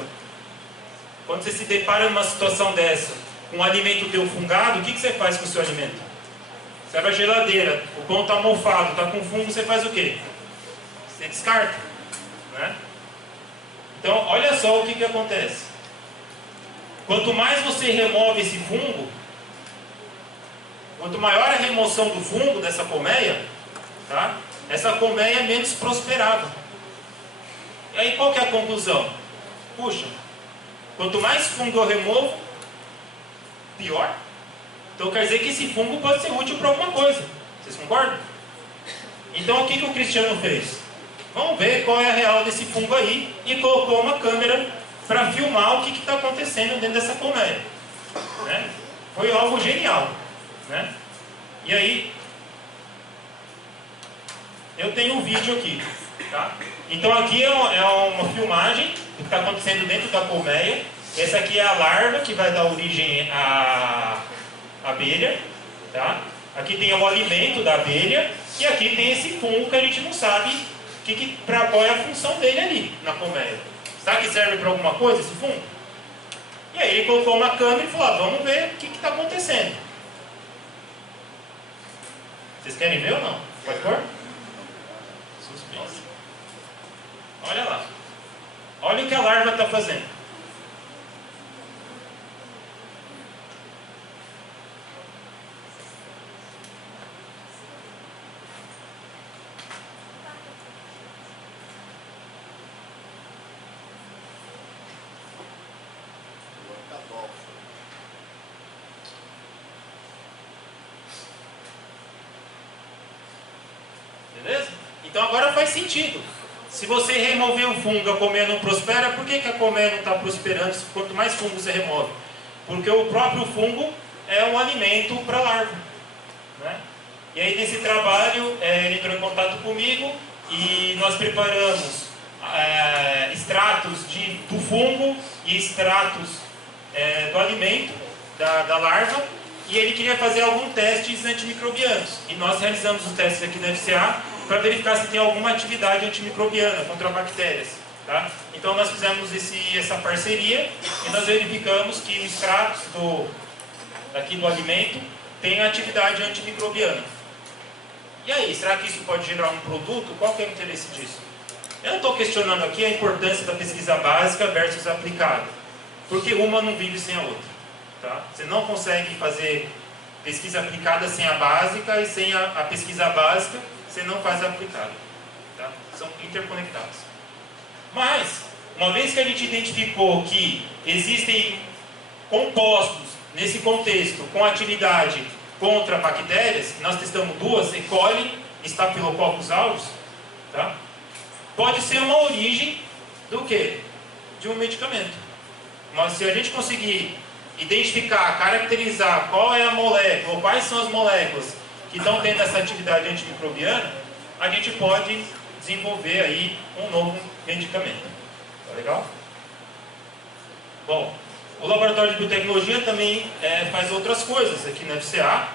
quando você se depara numa situação dessa, com um alimento teu fungado, o que você faz com o seu alimento? Você abre a geladeira, o pão está mofado, está com fungo, você faz o quê? Você descarta, né? Então, olha só o que acontece. Quanto mais você remove esse fungo, quanto maior a remoção do fungo dessa colmeia, tá? Essa colmeia é menos prosperava. E aí qual que é a conclusão? Puxa, quanto mais fungo eu removo, pior. Então quer dizer que esse fungo pode ser útil para alguma coisa. Vocês concordam? Então o que o Cristiano fez? Vamos ver qual é a real desse fungo aí. E colocou uma câmera para filmar o que está acontecendo dentro dessa colmeia, né? Foi algo genial, né? E aí, eu tenho um vídeo aqui, tá? Então aqui é uma filmagem do que está acontecendo dentro da colmeia. Essa aqui é a larva que vai dar origem à abelha, tá? Aqui tem o alimento da abelha e aqui tem esse fungo que a gente não sabe qual é a função dele ali na colmeia. Será que serve para alguma coisa esse fungo? E aí ele colocou uma câmera e falou, vamos ver o que está acontecendo. Vocês querem ver ou não? Pode pôr? Suspense. Olha lá. Olha o que a larva está fazendo. Beleza? Então agora faz sentido. Se você remover o fungo, a colmeia não prospera, por que a colmeia não está prosperando quanto mais fungo você remove? Porque o próprio fungo é um alimento para a larva, né? E aí nesse trabalho ele entrou em contato comigo e nós preparamos extratos do fungo e extratos do alimento da larva, e ele queria fazer alguns testes antimicrobianos. E nós realizamos os testes aqui na FCA para verificar se tem alguma atividade antimicrobiana contra bactérias. Tá? Então nós fizemos essa parceria e nós verificamos que os extratos daqui do alimento têm atividade antimicrobiana. E aí, será que isso pode gerar um produto? Qual que é o interesse disso? Eu não estou questionando aqui a importância da pesquisa básica versus aplicada, porque uma não vive sem a outra. Tá? Você não consegue fazer pesquisa aplicada sem a básica, e sem a pesquisa básica você não faz a aplicada. Tá? São interconectados. Mas, uma vez que a gente identificou que existem compostos nesse contexto com atividade contra bactérias, nós testamos duas, E. coli e Staphylococcus aureus, tá? Pode ser uma origem do quê? De um medicamento. Mas se a gente conseguir identificar, caracterizar qual é a molécula, ou quais são as moléculas que estão tendo essa atividade antimicrobiana, a gente pode desenvolver aí um novo medicamento. Tá legal? Bom, o Laboratório de Biotecnologia também faz outras coisas aqui na FCA,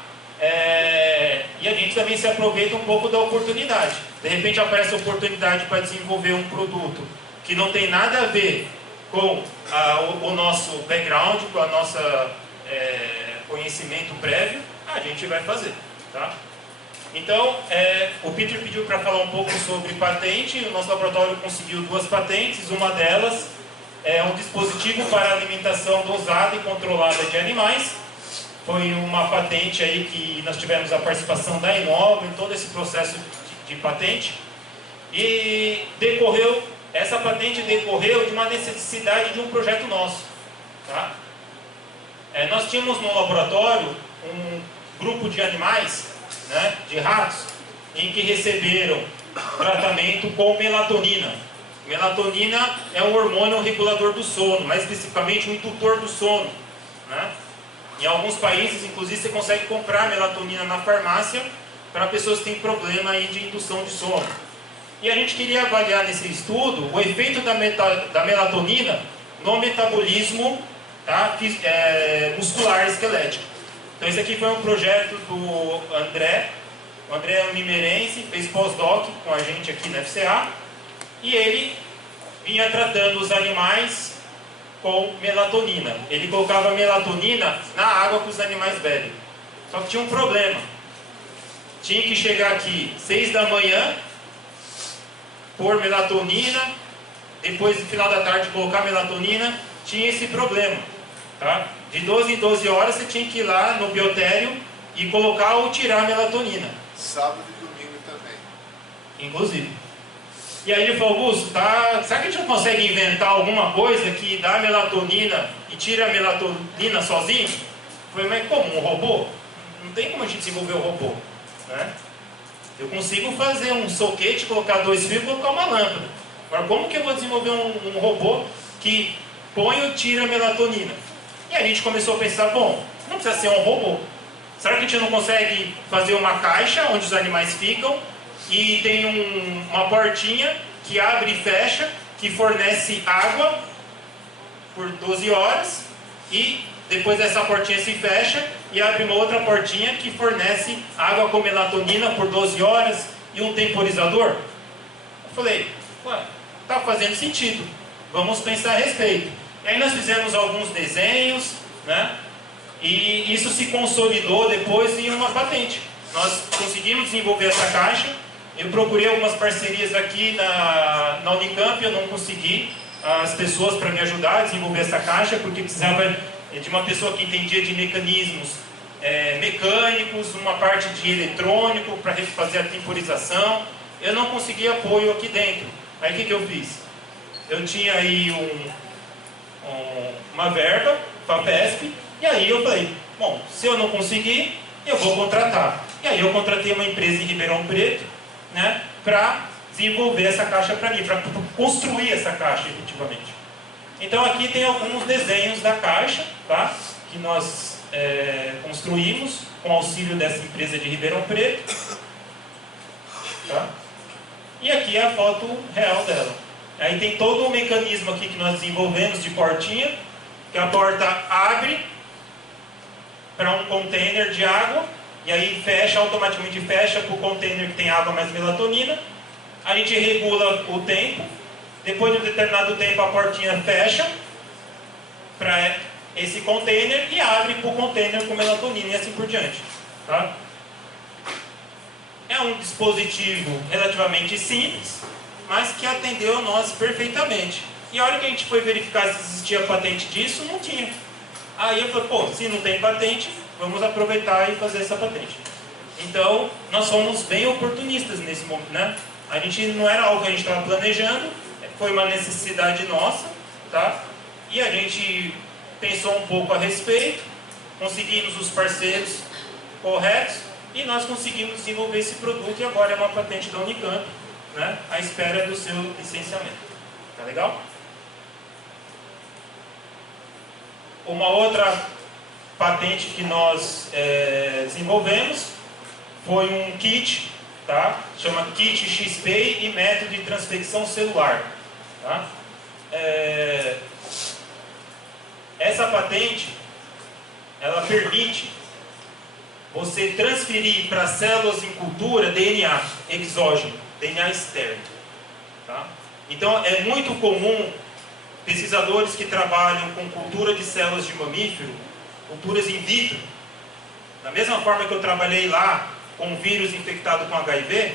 e a gente também se aproveita um pouco da oportunidade. De repente aparece a oportunidade para desenvolver um produto que não tem nada a ver com o nosso background, com a nossa conhecimento prévio, a gente vai fazer, tá? Então, o Peter pediu para falar um pouco sobre patente. O nosso laboratório conseguiu 2 patentes. Uma delas é um dispositivo para alimentação dosada e controlada de animais. Foi uma patente aí que nós tivemos a participação da Inova em todo esse processo de patente. E essa patente decorreu de uma necessidade de um projeto nosso, tá? Nós tínhamos no laboratório um grupo de animais, né, de ratos, em que receberam tratamento com melatonina. Melatonina é um hormônio regulador do sono, mais especificamente um indutor do sono, né? Em alguns países, inclusive, você consegue comprar melatonina na farmácia para pessoas que têm problema aí de indução de sono. E a gente queria avaliar nesse estudo o efeito da melatonina no metabolismo, tá, muscular esquelético. Então esse aqui foi um projeto do André. O André é um minerense, fez pós-doc com a gente aqui na FCA. E ele vinha tratando os animais com melatonina. Ele colocava melatonina na água que os animais bebem. Só que tinha um problema. Tinha que chegar aqui 6 da manhã, pôr melatonina, depois no final da tarde colocar melatonina. Tinha esse problema, tá? De 12 em 12 horas você tinha que ir lá no biotério e colocar ou tirar a melatonina. Sábado e domingo também. Inclusive. E aí ele falou: Augusto, será que a gente não consegue inventar alguma coisa que dá melatonina e tira a melatonina sozinho? Eu falei: mas como? Um robô? Não tem como a gente desenvolver um robô, né? Eu consigo fazer um soquete, colocar 2 fios e colocar uma lâmpada. Agora, como que eu vou desenvolver um robô que põe ou tira a melatonina? E a gente começou a pensar: bom, não precisa ser um robô. Será que a gente não consegue fazer uma caixa onde os animais ficam e tem uma portinha que abre e fecha, que fornece água por 12 horas e depois essa portinha se fecha e abre uma outra portinha que fornece água com melatonina por 12 horas e um temporizador? Eu falei: ué, tá fazendo sentido, vamos pensar a respeito. E aí nós fizemos alguns desenhos, né? E isso se consolidou depois em uma patente. Nós conseguimos desenvolver essa caixa. Eu procurei algumas parcerias aqui na Unicamp, eu não consegui as pessoas para me ajudar a desenvolver essa caixa, porque precisava de uma pessoa que entendia de mecanismos mecânicos, uma parte de eletrônico para fazer a temporização. Eu não consegui apoio aqui dentro. Aí o que eu fiz? Eu tinha aí uma verba, FAPESP, e aí eu falei: bom, se eu não conseguir, eu vou contratar. E aí eu contratei uma empresa em Ribeirão Preto, né, para desenvolver essa caixa para mim, para construir essa caixa efetivamente. Então aqui tem alguns desenhos da caixa, tá, que nós construímos com auxílio dessa empresa de Ribeirão Preto, tá? E aqui é a foto real dela. Aí tem todo o mecanismo aqui que nós desenvolvemos de portinha, que a porta abre para um container de água, e aí fecha, automaticamente fecha para o container que tem água mais melatonina. A gente regula o tempo, depois de um determinado tempo a portinha fecha para esse container e abre para o container com melatonina e assim por diante, tá? É um dispositivo relativamente simples, mas que atendeu a nós perfeitamente. E a hora que a gente foi verificar se existia patente disso, não tinha. Aí eu falei: pô, se não tem patente, vamos aproveitar e fazer essa patente. Então, nós somos bem oportunistas nesse momento, né? A gente não era algo que a gente estava planejando, foi uma necessidade nossa, tá? E a gente pensou um pouco a respeito, conseguimos os parceiros corretos e nós conseguimos desenvolver esse produto e agora é uma patente da Unicamp, né? À espera do seu licenciamento. Tá legal? Uma outra patente que nós desenvolvemos foi um kit, tá? Chama Kit XP e método de transfecção celular, tá? Essa patente, ela permite você transferir para células em cultura DNA exógeno, DNA externo, tá? Então, é muito comum pesquisadores que trabalham com cultura de células de mamífero, culturas in vitro, da mesma forma que eu trabalhei lá com vírus infectado com HIV,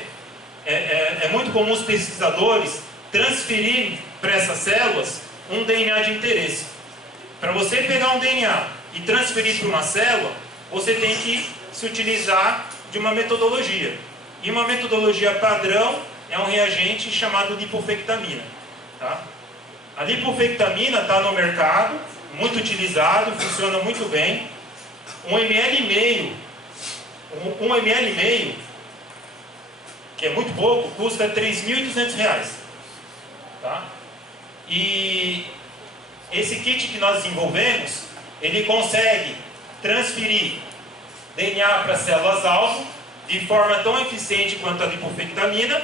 é muito comum os pesquisadores transferirem para essas células um DNA de interesse. Para você pegar um DNA e transferir para uma célula, você tem que se utilizar de uma metodologia. E uma metodologia padrão é um reagente chamado lipofectamina. Tá? A lipofectamina está no mercado, muito utilizado, funciona muito bem. 1,5 ml, que é muito pouco, custa R$ 3.200. Tá? E esse kit que nós desenvolvemos, ele consegue transferir DNA para células-alvo de forma tão eficiente quanto a lipofectamina,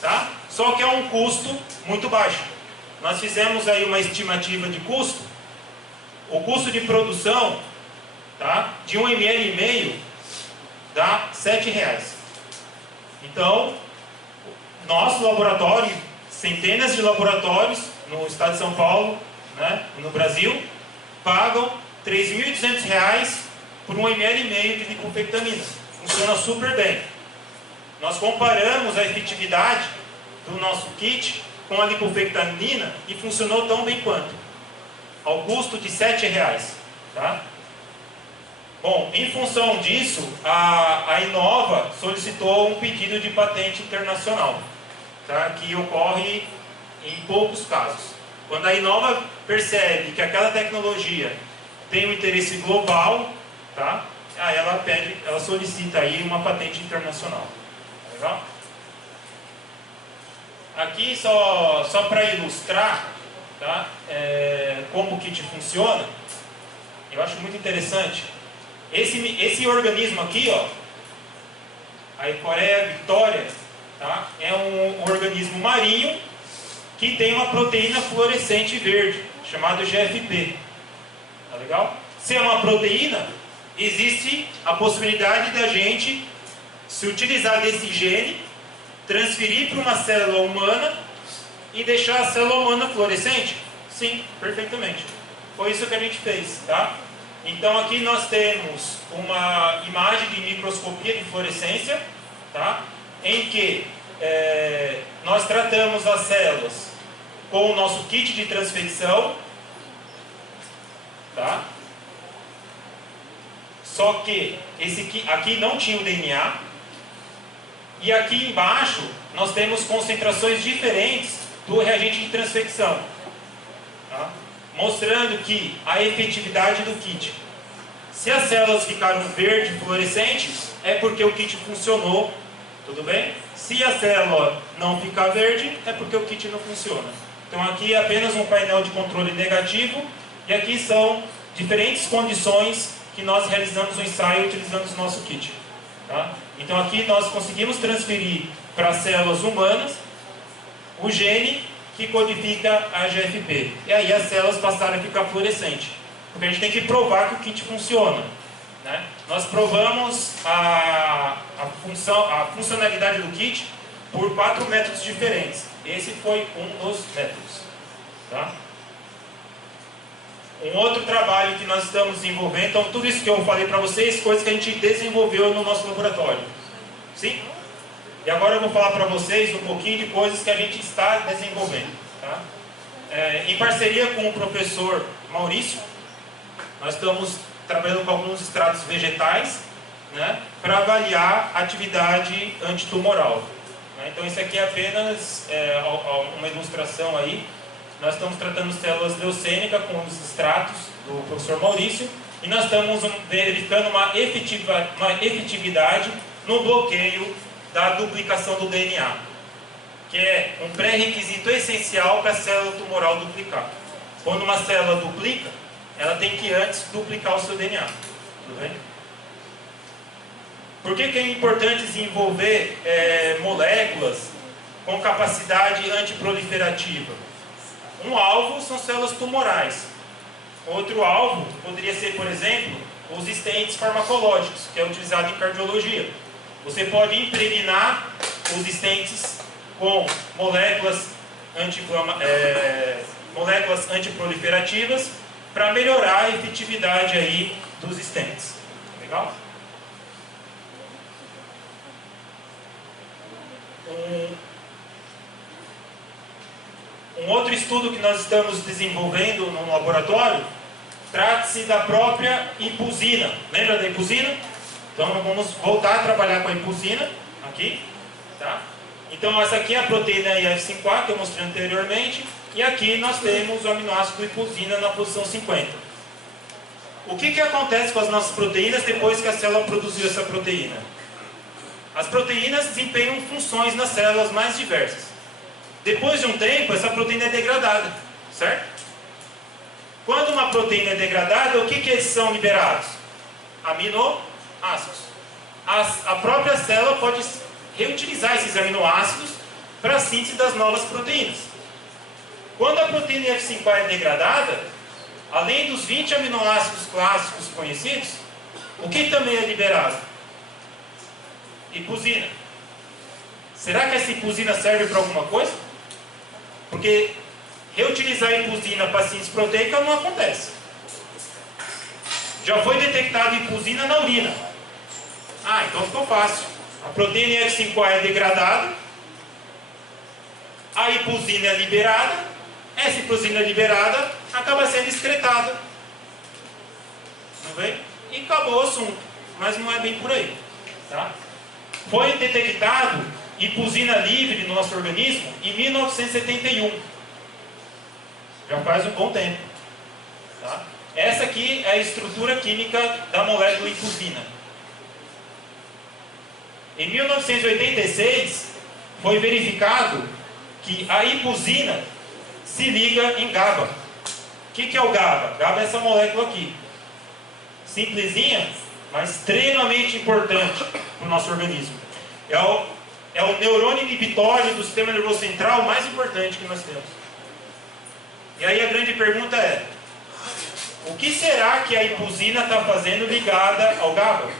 tá? Só que é um custo muito baixo. Nós fizemos aí uma estimativa de custo. O custo de produção, tá, de 1,5 ml dá R$ 7. Então, nosso laboratório, centenas de laboratórios no estado de São Paulo, né, e no Brasil, pagam R$ 3.200 por 1,5 ml de lipofectamina. Funciona super bem. Nós comparamos a efetividade do nosso kit com a lipofectamina e funcionou tão bem quanto, ao custo de R$ 7. Tá? Bom, em função disso, a Inova solicitou um pedido de patente internacional, tá? Que ocorre em poucos casos. Quando a Inova percebe que aquela tecnologia tem um interesse global, tá? Aí ela solicita aí uma patente internacional. Legal? Aqui só para ilustrar, tá? Como o kit funciona, eu acho muito interessante. Esse organismo aqui, ó, a Ecorea victoria, tá? É um organismo marinho que tem uma proteína fluorescente verde, chamada GFP. Tá legal? Se é uma proteína, existe a possibilidade da gente se utilizar desse gene, transferir para uma célula humana e deixar a célula humana fluorescente? Sim, perfeitamente. Foi isso que a gente fez, tá? Então aqui nós temos uma imagem de microscopia de fluorescência, tá? Em que nós tratamos as células com o nosso kit de transfecção, tá? Só que aqui não tinha o DNA, e aqui embaixo nós temos concentrações diferentes do reagente de transfecção, tá? Mostrando que a efetividade do kit. Se as células ficaram verde fluorescente, é porque o kit funcionou, tudo bem? Se a célula não ficar verde, é porque o kit não funciona. Então aqui é apenas um painel de controle negativo, e aqui são diferentes condições que nós realizamos o ensaio utilizando o nosso kit. Tá? Então aqui nós conseguimos transferir para as células humanas o gene que codifica a GFP. E aí as células passaram a ficar fluorescentes. Porque a gente tem que provar que o kit funciona. Né? Nós provamos a funcionalidade do kit por 4 métodos diferentes. Esse foi um dos métodos. Tá? Um outro trabalho que nós estamos desenvolvendo, então tudo isso que eu falei para vocês, coisas que a gente desenvolveu no nosso laboratório. Sim? E agora eu vou falar para vocês um pouquinho de coisas que a gente está desenvolvendo. Tá? Em parceria com o professor Maurício, nós estamos trabalhando com alguns extratos vegetais, né, para avaliar a atividade antitumoral. Né? Então isso aqui é apenas uma ilustração aí. Nós estamos tratando células leucêmicas com os extratos do professor Maurício e nós estamos verificando uma efetividade no bloqueio da duplicação do DNA, que é um pré-requisito essencial para a célula tumoral duplicar. Quando uma célula duplica, ela tem que antes duplicar o seu DNA. Tudo bem? Por que é importante desenvolver moléculas com capacidade antiproliferativa? Um alvo são células tumorais. Outro alvo poderia ser, por exemplo, os estentes farmacológicos, que é utilizado em cardiologia. Você pode impregnar os estentes com moléculas moléculas antiproliferativas para melhorar a efetividade aí dos stents. Legal? Um outro estudo que nós estamos desenvolvendo no laboratório trata-se da própria ipusina. Lembra da ipusina? Então nós vamos voltar a trabalhar com a ipusina aqui, tá? Então essa aqui é a proteína IF5A que eu mostrei anteriormente, e aqui nós temos o aminoácido ipusina na posição 50. O que acontece com as nossas proteínas depois que a célula produziu essa proteína? As proteínas desempenham funções nas células mais diversas. Depois de um tempo, essa proteína é degradada, certo? Quando uma proteína é degradada, o que eles são liberados? Aminoácidos. A própria célula pode reutilizar esses aminoácidos para a síntese das novas proteínas. Quando a proteína IF5A é degradada, além dos 20 aminoácidos clássicos conhecidos, o que também é liberado? Ipusina. Será que essa ipusina serve para alguma coisa? Porque reutilizar a ipusina para síntese proteica não acontece. Já foi detectada ipusina na urina. Ah, então ficou fácil. A proteína IF5A é degradada, a ipusina é liberada, essa ipusina liberada acaba sendo excretada. Não vê? E acabou o assunto. Mas não é bem por aí. Tá? Foi detectado ipusina livre no nosso organismo em 1971. Já faz um bom tempo. Tá? Essa aqui é a estrutura química da molécula ipusina. Em 1986, foi verificado que a ipusina se liga em GABA. O que é o GABA? GABA é essa molécula aqui. Simplesinha, mas extremamente importante para o nosso organismo. É o neurônio inibitório do sistema nervoso central mais importante que nós temos. E aí a grande pergunta é: o que será que a ipusina está fazendo ligada ao GABA?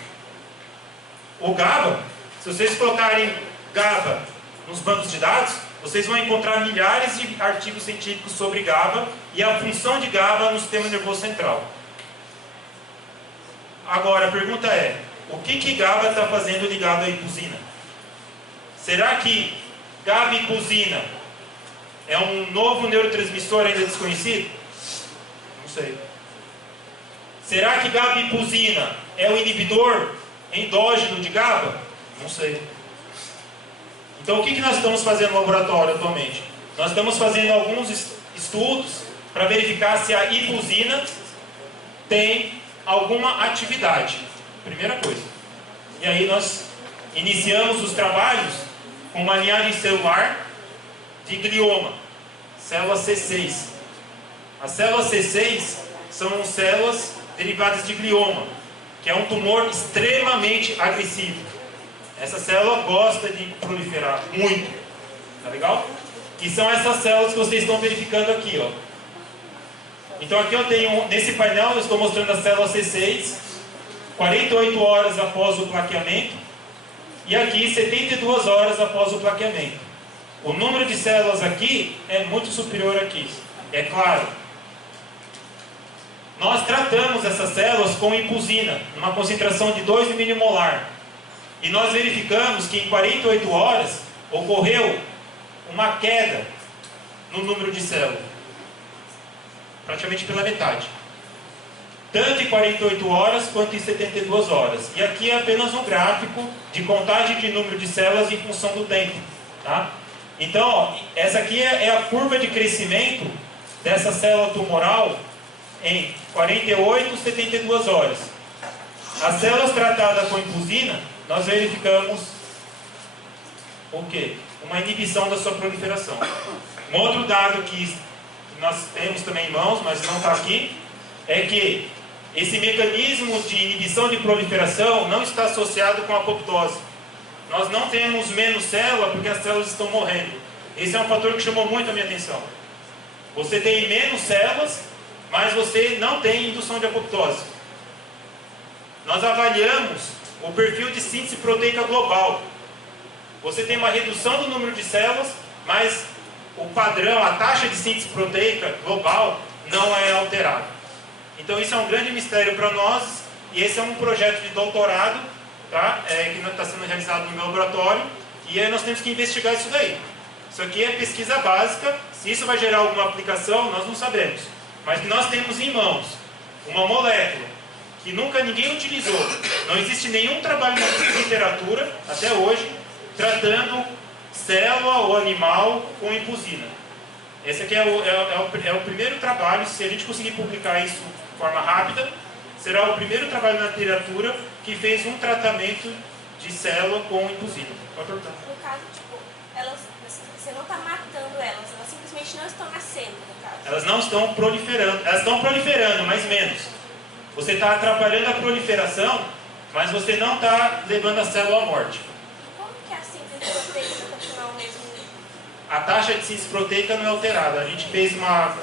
O GABA, se vocês colocarem GABA nos bancos de dados, vocês vão encontrar milhares de artigos científicos sobre GABA e a função de GABA no sistema nervoso central. Agora a pergunta é: o que GABA está fazendo ligado à ipusina? Será que GABA e ipusina é um novo neurotransmissor ainda desconhecido? Não sei. Será que GABA e ipusina é o inibidor endógeno de GABA? Não sei. Então o que nós estamos fazendo no laboratório atualmente? Nós estamos fazendo alguns estudos para verificar se a ipusina tem alguma atividade. Primeira coisa. E aí nós iniciamos os trabalhos com uma linhagem celular de glioma, célula C6. As células C6 são células derivadas de glioma, que é um tumor extremamente agressivo. Essa célula gosta de proliferar muito, tá legal? Que são essas células que vocês estão verificando aqui, ó. Então aqui eu tenho, nesse painel eu estou mostrando a célula C6, 48 horas após o plaqueamento, e aqui 72 horas após o plaqueamento. O número de células aqui é muito superior aqui, é claro. Nós tratamos essas células com ipusina, numa concentração de 2 milimolar. E nós verificamos que em 48 horas ocorreu uma queda no número de células. Praticamente pela metade. Tanto em 48 horas quanto em 72 horas. E aqui é apenas um gráfico de contagem de número de células em função do tempo. Tá? Então, ó, essa aqui é a curva de crescimento dessa célula tumoral em 48 e 72 horas. As células tratadas com ipusina, nós verificamos o quê? Uma inibição da sua proliferação. Um outro dado que nós temos também em mãos, mas não está aqui, é que esse mecanismo de inibição de proliferação não está associado com a apoptose. Nós não temos menos célula porque as células estão morrendo. Esse é um fator que chamou muito a minha atenção. Você tem menos células, mas você não tem indução de apoptose. Nós avaliamos o perfil de síntese proteica global. Você tem uma redução do número de células, mas o padrão, a taxa de síntese proteica global não é alterada. Então isso é um grande mistério para nós, e esse é um projeto de doutorado, tá? Que está sendo realizado no meu laboratório, e aí nós temos que investigar isso daí. Isso aqui é pesquisa básica, se isso vai gerar alguma aplicação, nós não sabemos. Mas que nós temos em mãos uma molécula que nunca ninguém utilizou, não existe nenhum trabalho na literatura, até hoje, tratando célula ou animal com impusina. Esse aqui é o primeiro trabalho, se a gente conseguir publicar isso de forma rápida, será o primeiro trabalho na literatura que fez um tratamento de célula com impusina. Pode perguntar. No caso, tipo, você não está matando elas simplesmente não estão nascendo, no caso. Elas não estão proliferando, elas estão proliferando, mas menos. Você está atrapalhando a proliferação, mas você não está levando a célula à morte. Como que a síntese proteica continua o mesmo? A taxa de síntese proteica não é alterada. A gente fez uma...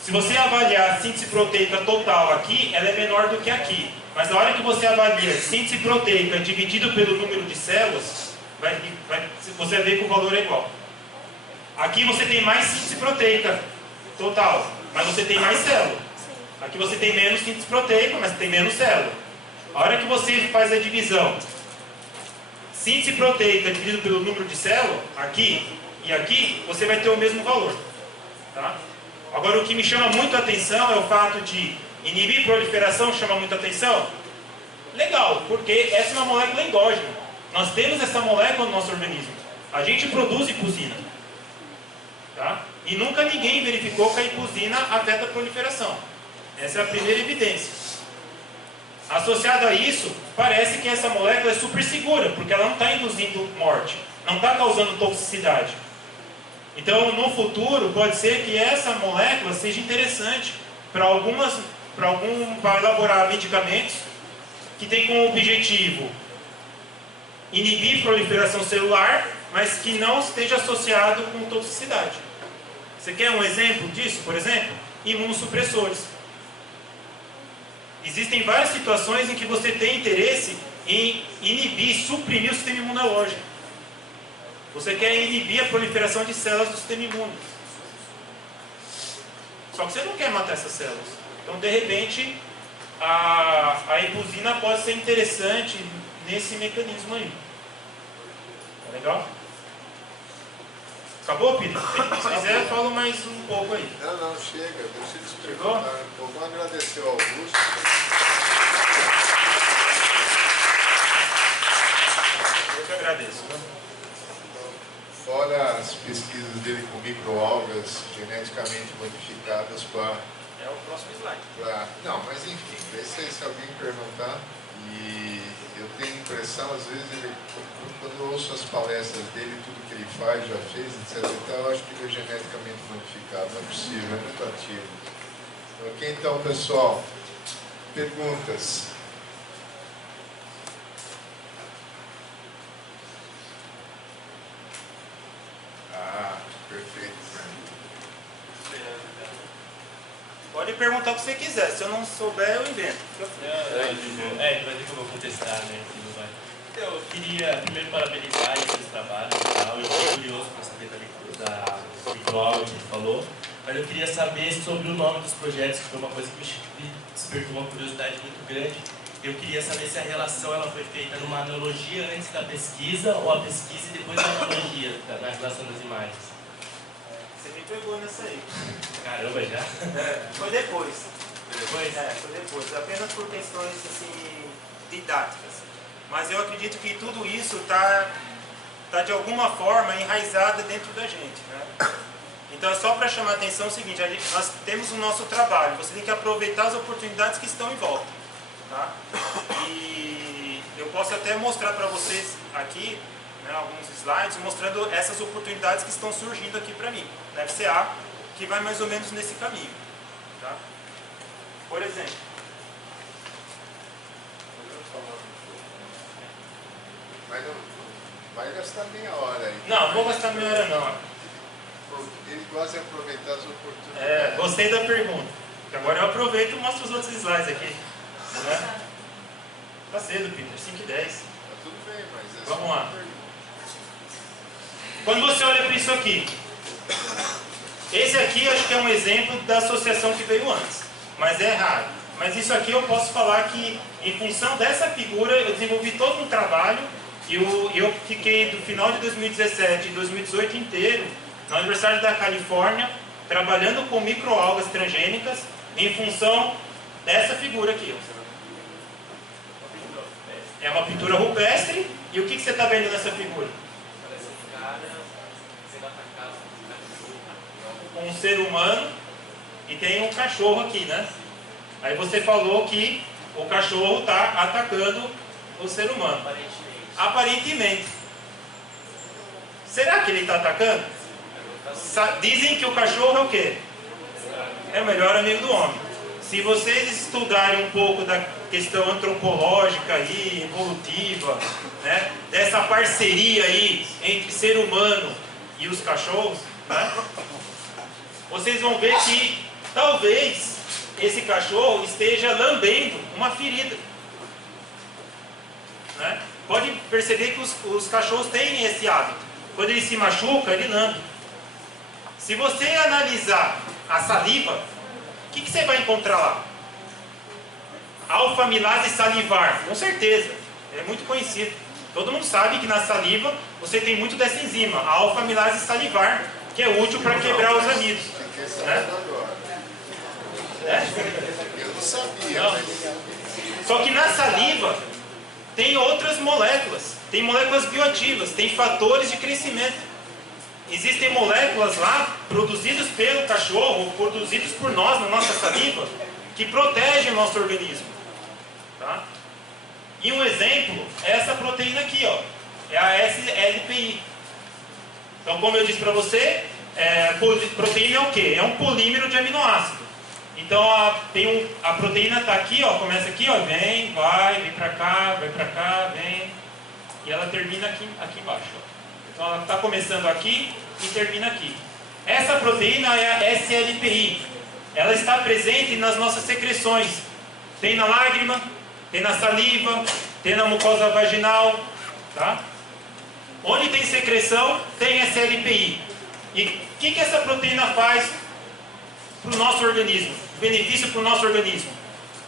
Se você avaliar a síntese proteica total aqui, ela é menor do que aqui. Mas na hora que você avalia a síntese proteica dividido pelo número de células, você vai ver que o valor é igual. Aqui você tem mais síntese proteica total, mas você tem mais célula. Aqui você tem menos síntese proteica, mas tem menos célula. A hora que você faz a divisão, síntese proteica dividido pelo número de célula, aqui e aqui, você vai ter o mesmo valor. Tá? Agora, o que me chama muito a atenção é o fato de inibir proliferação, chama muito a atenção. Legal, porque essa é uma molécula endógena. Nós temos essa molécula no nosso organismo. A gente produz impusina. Tá? E nunca ninguém verificou que a impusina afeta a proliferação. Essa é a primeira evidência. Associado a isso, parece que essa molécula é super segura, porque ela não está induzindo morte, não está causando toxicidade. Então, no futuro, pode ser que essa molécula seja interessante para elaborar medicamentos que tem como objetivo inibir proliferação celular, mas que não esteja associado com toxicidade. Você quer um exemplo disso? Por exemplo, imunossupressores. Existem várias situações em que você tem interesse em inibir, suprimir o sistema imunológico. Você quer inibir a proliferação de células do sistema imune. Só que você não quer matar essas células. Então, de repente, a impusina pode ser interessante nesse mecanismo aí. Tá legal? Acabou, Peter? Se quiser, eu falo mais um pouco aí. Não, chega. Deixa eu te perguntar um pouco. Vamos agradecer ao Augusto. Eu que agradeço. Né? Fora as pesquisas dele com microalgas geneticamente modificadas para... É o próximo slide. Não, mas enfim, se alguém perguntar, e eu tenho a impressão, às vezes, quando eu ouço as palestras dele, tudo que ele faz, já fez, etc. Então, eu acho que ele é geneticamente modificado. Não é possível, é muito ativo. Ok, então, pessoal, perguntas? Perfeito. Pode perguntar o que você quiser. Se eu não souber, eu invento. Vai ter que eu vou contestar, né? Então, eu queria primeiro parabenizar esses trabalhos e tal. Eu estou curioso para saber da microalga que ele falou. Mas eu queria saber sobre o nome dos projetos, que foi uma coisa que me despertou uma curiosidade muito grande. Eu queria saber se a relação ela foi feita numa analogia antes da pesquisa ou a pesquisa e depois da analogia na relação das imagens. Você me pegou nessa aí. Caramba, já? Foi depois. Foi depois? Foi depois. Apenas por questões assim, didáticas. Mas eu acredito que tudo isso está de alguma forma enraizado dentro da gente. Né? Então é só para chamar a atenção o seguinte, nós temos o nosso trabalho, você tem que aproveitar as oportunidades que estão em volta. Tá? E eu posso até mostrar para vocês aqui, né, alguns slides, mostrando essas oportunidades que estão surgindo aqui para mim, na FCA, que vai mais ou menos nesse caminho. Tá? Por exemplo, Mas não vai gastar meia hora aí. não vou gastar meia hora não. Ele gosta de aproveitar as oportunidades. Gostei da pergunta. Agora eu aproveito e mostro os outros slides aqui. Né? Tá cedo, Peter, 5h10. Tá tudo bem, mas é Vamos só lá. uma pergunta. Quando você olha para isso aqui, Esse aqui acho que é um exemplo da associação que veio antes, mas é raro. Mas isso aqui eu posso falar que, em função dessa figura, eu desenvolvi todo um trabalho e eu fiquei do final de 2017 e 2018 inteiro na Universidade da Califórnia, trabalhando com microalgas transgênicas em função dessa figura aqui. É uma pintura rupestre, e o que você está vendo nessa figura? Um ser humano e tem um cachorro aqui, né? Aí você falou que o cachorro está atacando o ser humano. Aparentemente. Será que ele está atacando? Dizem que o cachorro é o quê? É o melhor amigo do homem. Se vocês estudarem um pouco da questão antropológica e evolutiva, né, dessa parceria aí entre ser humano e os cachorros, né, vocês vão ver que talvez esse cachorro esteja lambendo uma ferida. Né? Pode perceber que os cachorros têm esse hábito. Quando ele se machuca, ele lambe. Se você analisar a saliva, o que você vai encontrar lá? Alfa-amilase salivar, com certeza, é muito conhecido. Todo mundo sabe que na saliva você tem muito dessa enzima, a alfa-amilase salivar, que é útil para quebrar os amidos. Né? Eu não sabia. Não. Só que na saliva tem outras moléculas, tem moléculas bioativas, tem fatores de crescimento. Existem moléculas lá, produzidas pelo cachorro, produzidas por nós na nossa saliva, que protegem o nosso organismo. Tá? E um exemplo é essa proteína aqui, ó, é a SLPI. Então, como eu disse para você, proteína é o quê? É um polímero de aminoácido. Então, a proteína está aqui, ó, começa aqui, ó, vem para cá, vem, e ela termina aqui embaixo. Ó. Então ela está começando aqui e termina aqui. Essa proteína é a SLPI. Ela está presente nas nossas secreções. Tem na lágrima, tem na saliva, tem na mucosa vaginal. Tá? Onde tem secreção, tem SLPI. E o que essa proteína faz para o nosso organismo? Benefício para o nosso organismo.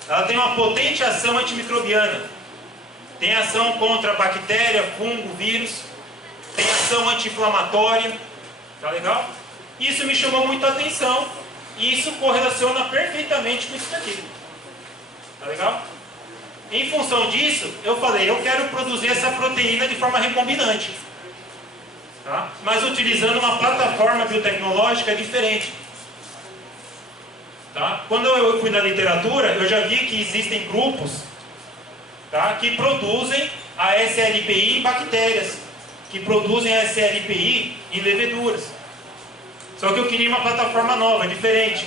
Ela tem uma potente ação antimicrobiana. Tem ação contra bactéria, fungo, vírus. Tem ação anti-inflamatória, tá legal? Isso me chamou muito a atenção e isso correlaciona perfeitamente com isso daqui, tá legal? Em função disso, eu falei, eu quero produzir essa proteína de forma recombinante, tá? Mas utilizando uma plataforma biotecnológica diferente. Tá? Quando eu fui na literatura, eu já vi que existem grupos, tá, que produzem a SLPI em bactérias, que produzem a SLPI em leveduras. Só que eu queria uma plataforma nova, diferente.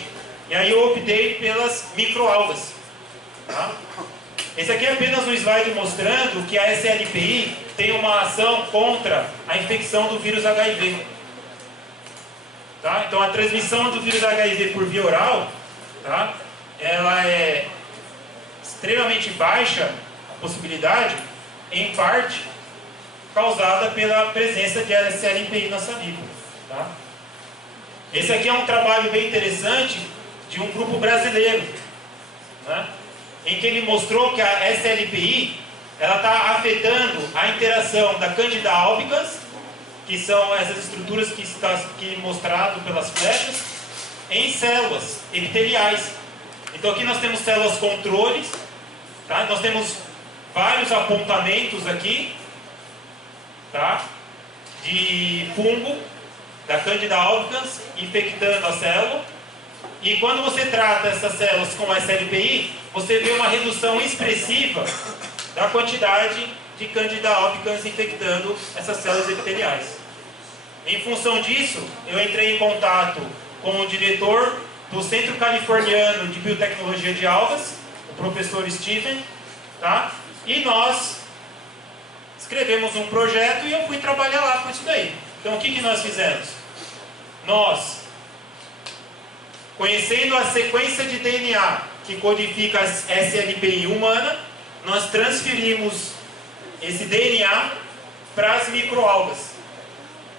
E aí eu optei pelas microalgas. Tá? Esse aqui é apenas um slide mostrando que a SLPI tem uma ação contra a infecção do vírus HIV. Tá? Então a transmissão do vírus HIV por via oral, tá, ela é extremamente baixa, a possibilidade, em parte causada pela presença de SLPI na saliva. Tá? Esse aqui é um trabalho bem interessante de um grupo brasileiro, né, em que ele mostrou que a SLPI ela está afetando a interação da Candida albicans, que são essas estruturas que está aqui mostrado pelas flechas, em células epiteliais. Então aqui nós temos células controles, tá? Nós temos vários apontamentos aqui, tá, de fungo da Candida albicans infectando a célula. E quando você trata essas células com SLPI, você vê uma redução expressiva da quantidade de Candida albicans infectando essas células epiteliais. Em função disso, eu entrei em contato com o diretor do Centro Californiano de Biotecnologia de Algas, o professor Steven, tá? E nós escrevemos um projeto e eu fui trabalhar lá com isso daí. Então o que nós fizemos? Nós, conhecendo a sequência de DNA que codifica a SLPI humana, nós transferimos esse DNA para as microalgas.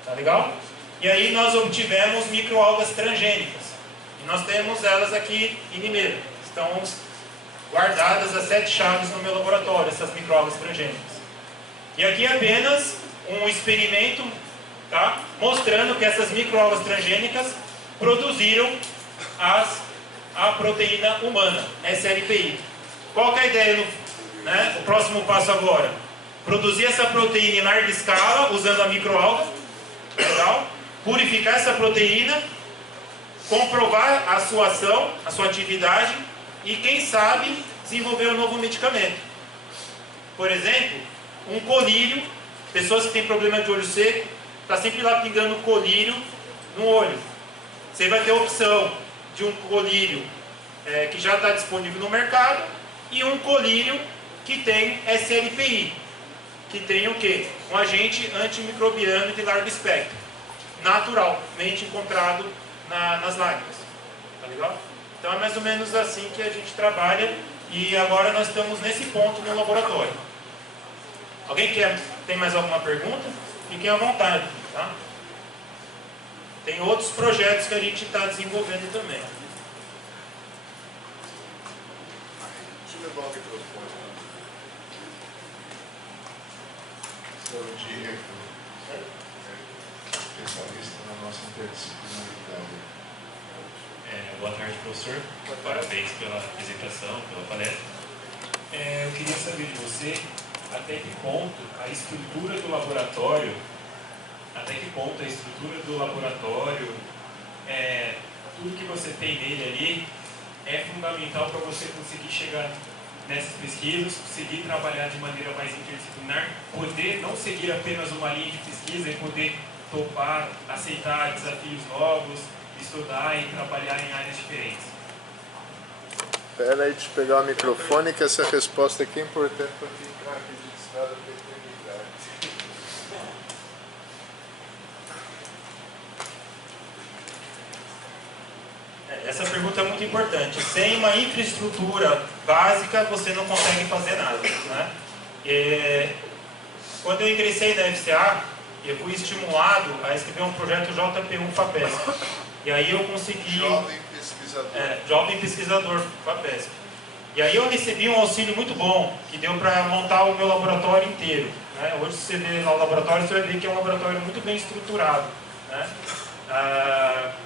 Tá legal? E E aí nós obtivemos microalgas transgênicas. E nós temos elas aqui em Limeira. Estão guardadas as 7 chaves no meu laboratório, essas microalgas transgênicas. E aqui é apenas um experimento, tá, mostrando que essas microalgas transgênicas produziram a proteína humana, SLPI. Qual que é a ideia, né? O próximo passo agora? Produzir essa proteína em larga escala, usando a microalga, legal? Purificar essa proteína, comprovar a sua ação, a sua atividade e, quem sabe, desenvolver um novo medicamento. Por exemplo, um colírio, pessoas que têm problema de olho seco, está sempre lá pingando colírio no olho. Você vai ter a opção de um colírio que já está disponível no mercado e um colírio que tem SLPI, que tem o quê? Um agente antimicrobiano de largo espectro, naturalmente encontrado nas lágrimas. Tá legal? Então é mais ou menos assim que a gente trabalha e agora nós estamos nesse ponto no laboratório. Alguém tem mais alguma pergunta? Fiquem à vontade, tá? Tem outros projetos que a gente está desenvolvendo também. Deixa eu levar o microfone. Bom dia, especialista na nossa interdisciplinaridade. Boa tarde, professor. Parabéns pela apresentação, pela palestra. Eu queria saber de você até que ponto a estrutura do laboratório, tudo que você tem nele ali, é fundamental para você conseguir chegar nessas pesquisas, conseguir trabalhar de maneira mais interdisciplinar, poder não seguir apenas uma linha de pesquisa e poder topar, aceitar desafios novos, estudar e trabalhar em áreas diferentes. Espera aí, deixa eu pegar o microfone, que essa resposta aqui é importante para ficar registrada para a eternidade. Essa pergunta é muito importante. Sem uma infraestrutura básica, você não consegue fazer nada, né? Quando eu ingressei na FCA, eu fui estimulado a escrever um projeto JP1 FAPESP. E aí eu consegui... Jovem pesquisador. Jovem pesquisador FAPESP. E aí eu recebi um auxílio muito bom, que deu para montar o meu laboratório inteiro, né? Hoje, se você vê lá o laboratório, você vai ver que é um laboratório muito bem estruturado, né?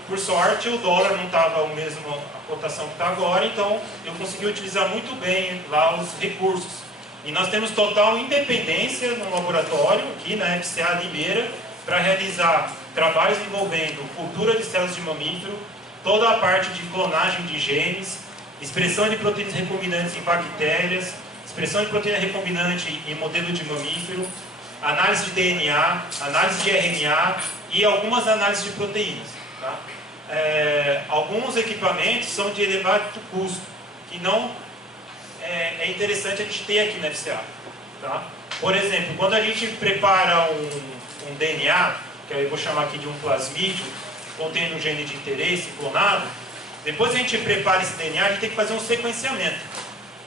Por sorte, o dólar não estava a mesma cotação que está agora, então eu consegui utilizar muito bem lá os recursos. E nós temos total independência no laboratório, aqui na FCA Limeira, para realizar trabalhos envolvendo cultura de células de mamífero, toda a parte de clonagem de genes, expressão de proteínas recombinantes em bactérias, expressão de proteína recombinante em modelo de mamífero, análise de DNA, análise de RNA e algumas análises de proteínas. Tá? Alguns equipamentos são de elevado custo, que não é interessante a gente ter aqui na FCA. Tá? Por exemplo, quando a gente prepara um DNA, que eu vou chamar aqui de um plasmídio, contendo um gene de interesse clonado, depois que a gente prepara esse DNA, a gente tem que fazer um sequenciamento.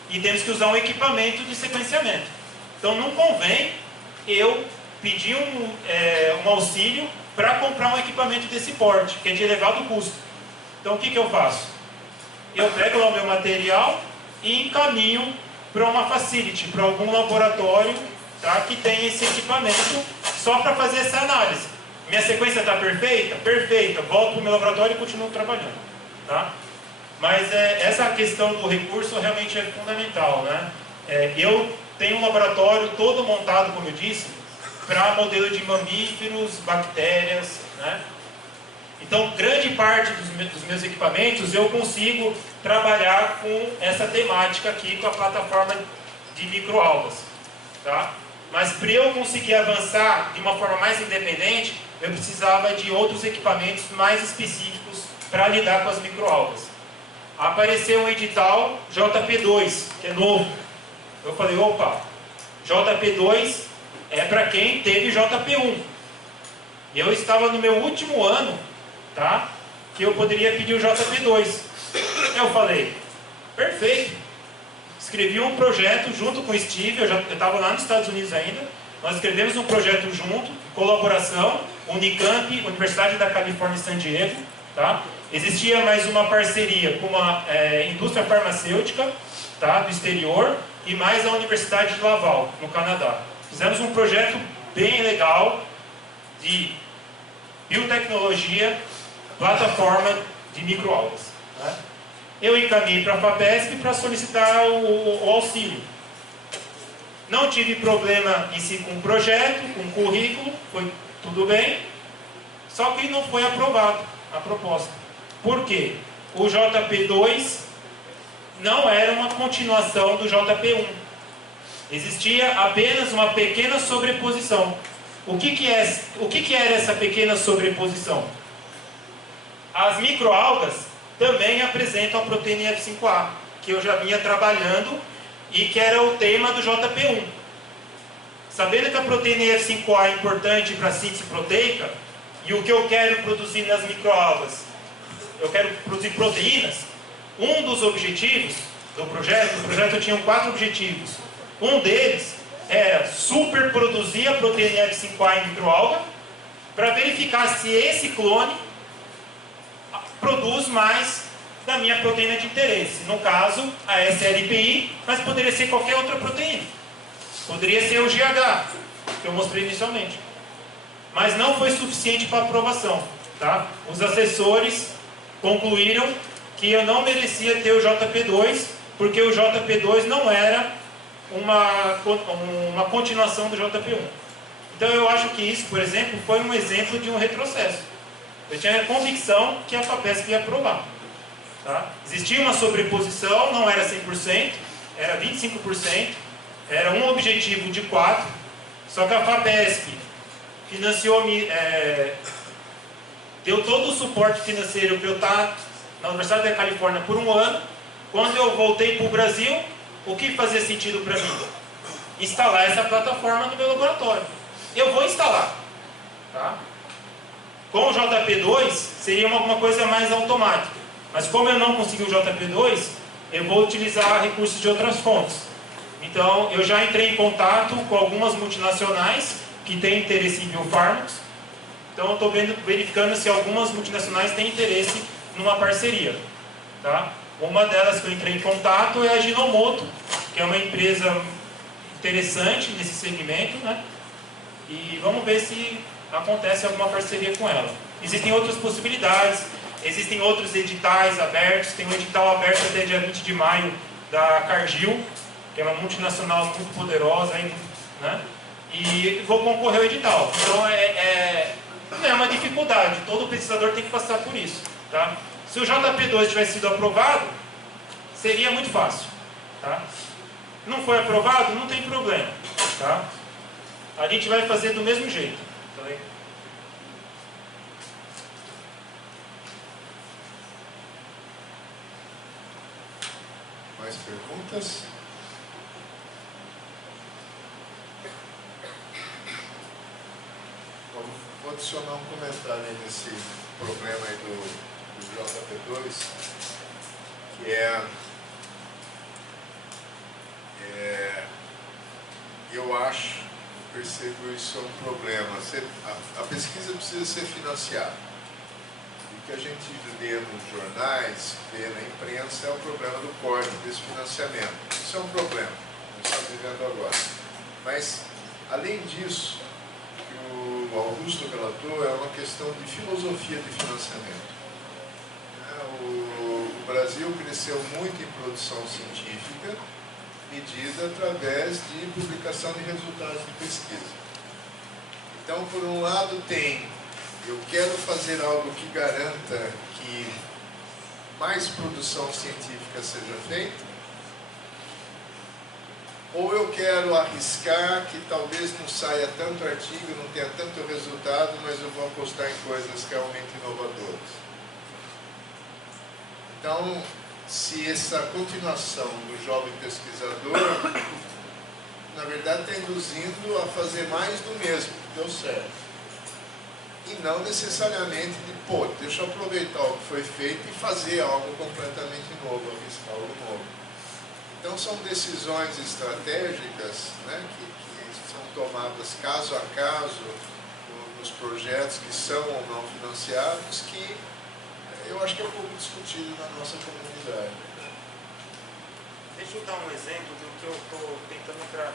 E temos que usar um equipamento de sequenciamento. Então não convém eu pedir um auxílio para comprar um equipamento desse porte, que é de elevado custo. Então o que eu faço? Eu pego lá o meu material e encaminho para uma facility, para algum laboratório, tá, que tem esse equipamento só para fazer essa análise. Minha sequência está perfeita? Perfeita. Volto para o meu laboratório e continuo trabalhando. Tá? Mas essa questão do recurso realmente é fundamental, né? Eu tenho um laboratório todo montado, como eu disse, para modelo de mamíferos, bactérias, né? Então, grande parte dos meus equipamentos eu consigo trabalhar com essa temática aqui, com a plataforma de microalgas, tá? Mas para eu conseguir avançar de uma forma mais independente, eu precisava de outros equipamentos mais específicos para lidar com as microalgas. Apareceu um edital JP2, que é novo. Eu falei, opa, JP2 é para quem teve JP1. Eu estava no meu último ano, tá, que eu poderia pedir o JP2. Eu falei, perfeito. Escrevi um projeto junto com o Steve, eu estava lá nos Estados Unidos ainda, Nós escrevemos um projeto junto, colaboração, Unicamp, Universidade da Califórnia San Diego, tá? Existia mais uma parceria com uma indústria farmacêutica, tá, do exterior, e mais a Universidade de Laval, no Canadá. Fizemos um projeto bem legal de biotecnologia, plataforma de microalgas. Né? Eu encaminhei para a FAPESP para solicitar o auxílio. Não tive problema em si com o projeto, com o currículo, foi tudo bem, só que não foi aprovado a proposta. Por quê? O JP2 não era uma continuação do JP1. Existia apenas uma pequena sobreposição. O que era essa pequena sobreposição? As microalgas também apresentam a proteína F5A, que eu já vinha trabalhando e que era o tema do JP1. Sabendo que a proteína F5A é importante para a síntese proteica, e o que eu quero produzir nas microalgas, eu quero produzir proteínas, um dos objetivos do projeto, o projeto tinha 4 objetivos. Um deles era superproduzir a proteína F5A em microalga para verificar se esse clone produz mais da minha proteína de interesse. No caso, a SLPI, mas poderia ser qualquer outra proteína. Poderia ser o GH, que eu mostrei inicialmente. Mas não foi suficiente para aprovação. Tá? Os assessores concluíram que eu não merecia ter o JP2, porque o JP2 não era uma continuação do JP1. Então eu acho que isso, por exemplo, foi um exemplo de um retrocesso. Eu tinha a convicção que a FAPESP ia aprovar. Tá? Existia uma sobreposição, não era 100%, era 25%, era um objetivo de 4%, só que a FAPESP financiou, deu todo o suporte financeiro para eu estar na Universidade da Califórnia por 1 ano. Quando eu voltei para o Brasil, o que fazia sentido para mim? Instalar essa plataforma no meu laboratório. Eu vou instalar. Tá? Com o JP2, seria alguma coisa mais automática. Mas como eu não consegui o JP2, eu vou utilizar recursos de outras fontes. Então, eu já entrei em contato com algumas multinacionais que têm interesse em biofármacos. Então, eu estou verificando se algumas multinacionais têm interesse numa parceria. Tá? Uma delas que eu entrei em contato é a Ginomoto, que é uma empresa interessante nesse segmento, né? E vamos ver se acontece alguma parceria com ela. Existem outras possibilidades, existem outros editais abertos, tem um edital aberto até dia 20 de maio da Cargill, que é uma multinacional muito poderosa, né? E vou concorrer ao edital. Então não é uma dificuldade, todo pesquisador tem que passar por isso. Tá? Se o JP2 tivesse sido aprovado, seria muito fácil. Tá? Não foi aprovado, não tem problema. Tá? A gente vai fazer do mesmo jeito. Tá bem? Mais perguntas? Vou adicionar um comentário aí nesse problema aí do JP2, que eu acho, eu percebo isso é um problema. A pesquisa precisa ser financiada. O que a gente lê nos jornais, vê na imprensa, é o problema do corte desse financiamento. Isso é um problema, nós estamos vivendo agora. Mas, além disso, que o Augusto relatou, é uma questão de filosofia de financiamento. O Brasil cresceu muito em produção científica, medida através de publicação de resultados de pesquisa. Então, por um lado, eu quero fazer algo que garanta que mais produção científica seja feita, ou eu quero arriscar que talvez não saia tanto artigo, não tenha tanto resultado, mas eu vou apostar em coisas realmente inovadoras. Então, se essa continuação do jovem pesquisador, na verdade, está induzindo a fazer mais do mesmo, deu certo. E não necessariamente deixa eu aproveitar o que foi feito e fazer algo completamente novo, arriscar algo novo. Então, são decisões estratégicas, né, que são tomadas caso a caso nos projetos que são ou não financiados, que eu acho que é um pouco discutido na nossa comunidade. Deixa eu dar um exemplo do que eu estou tentando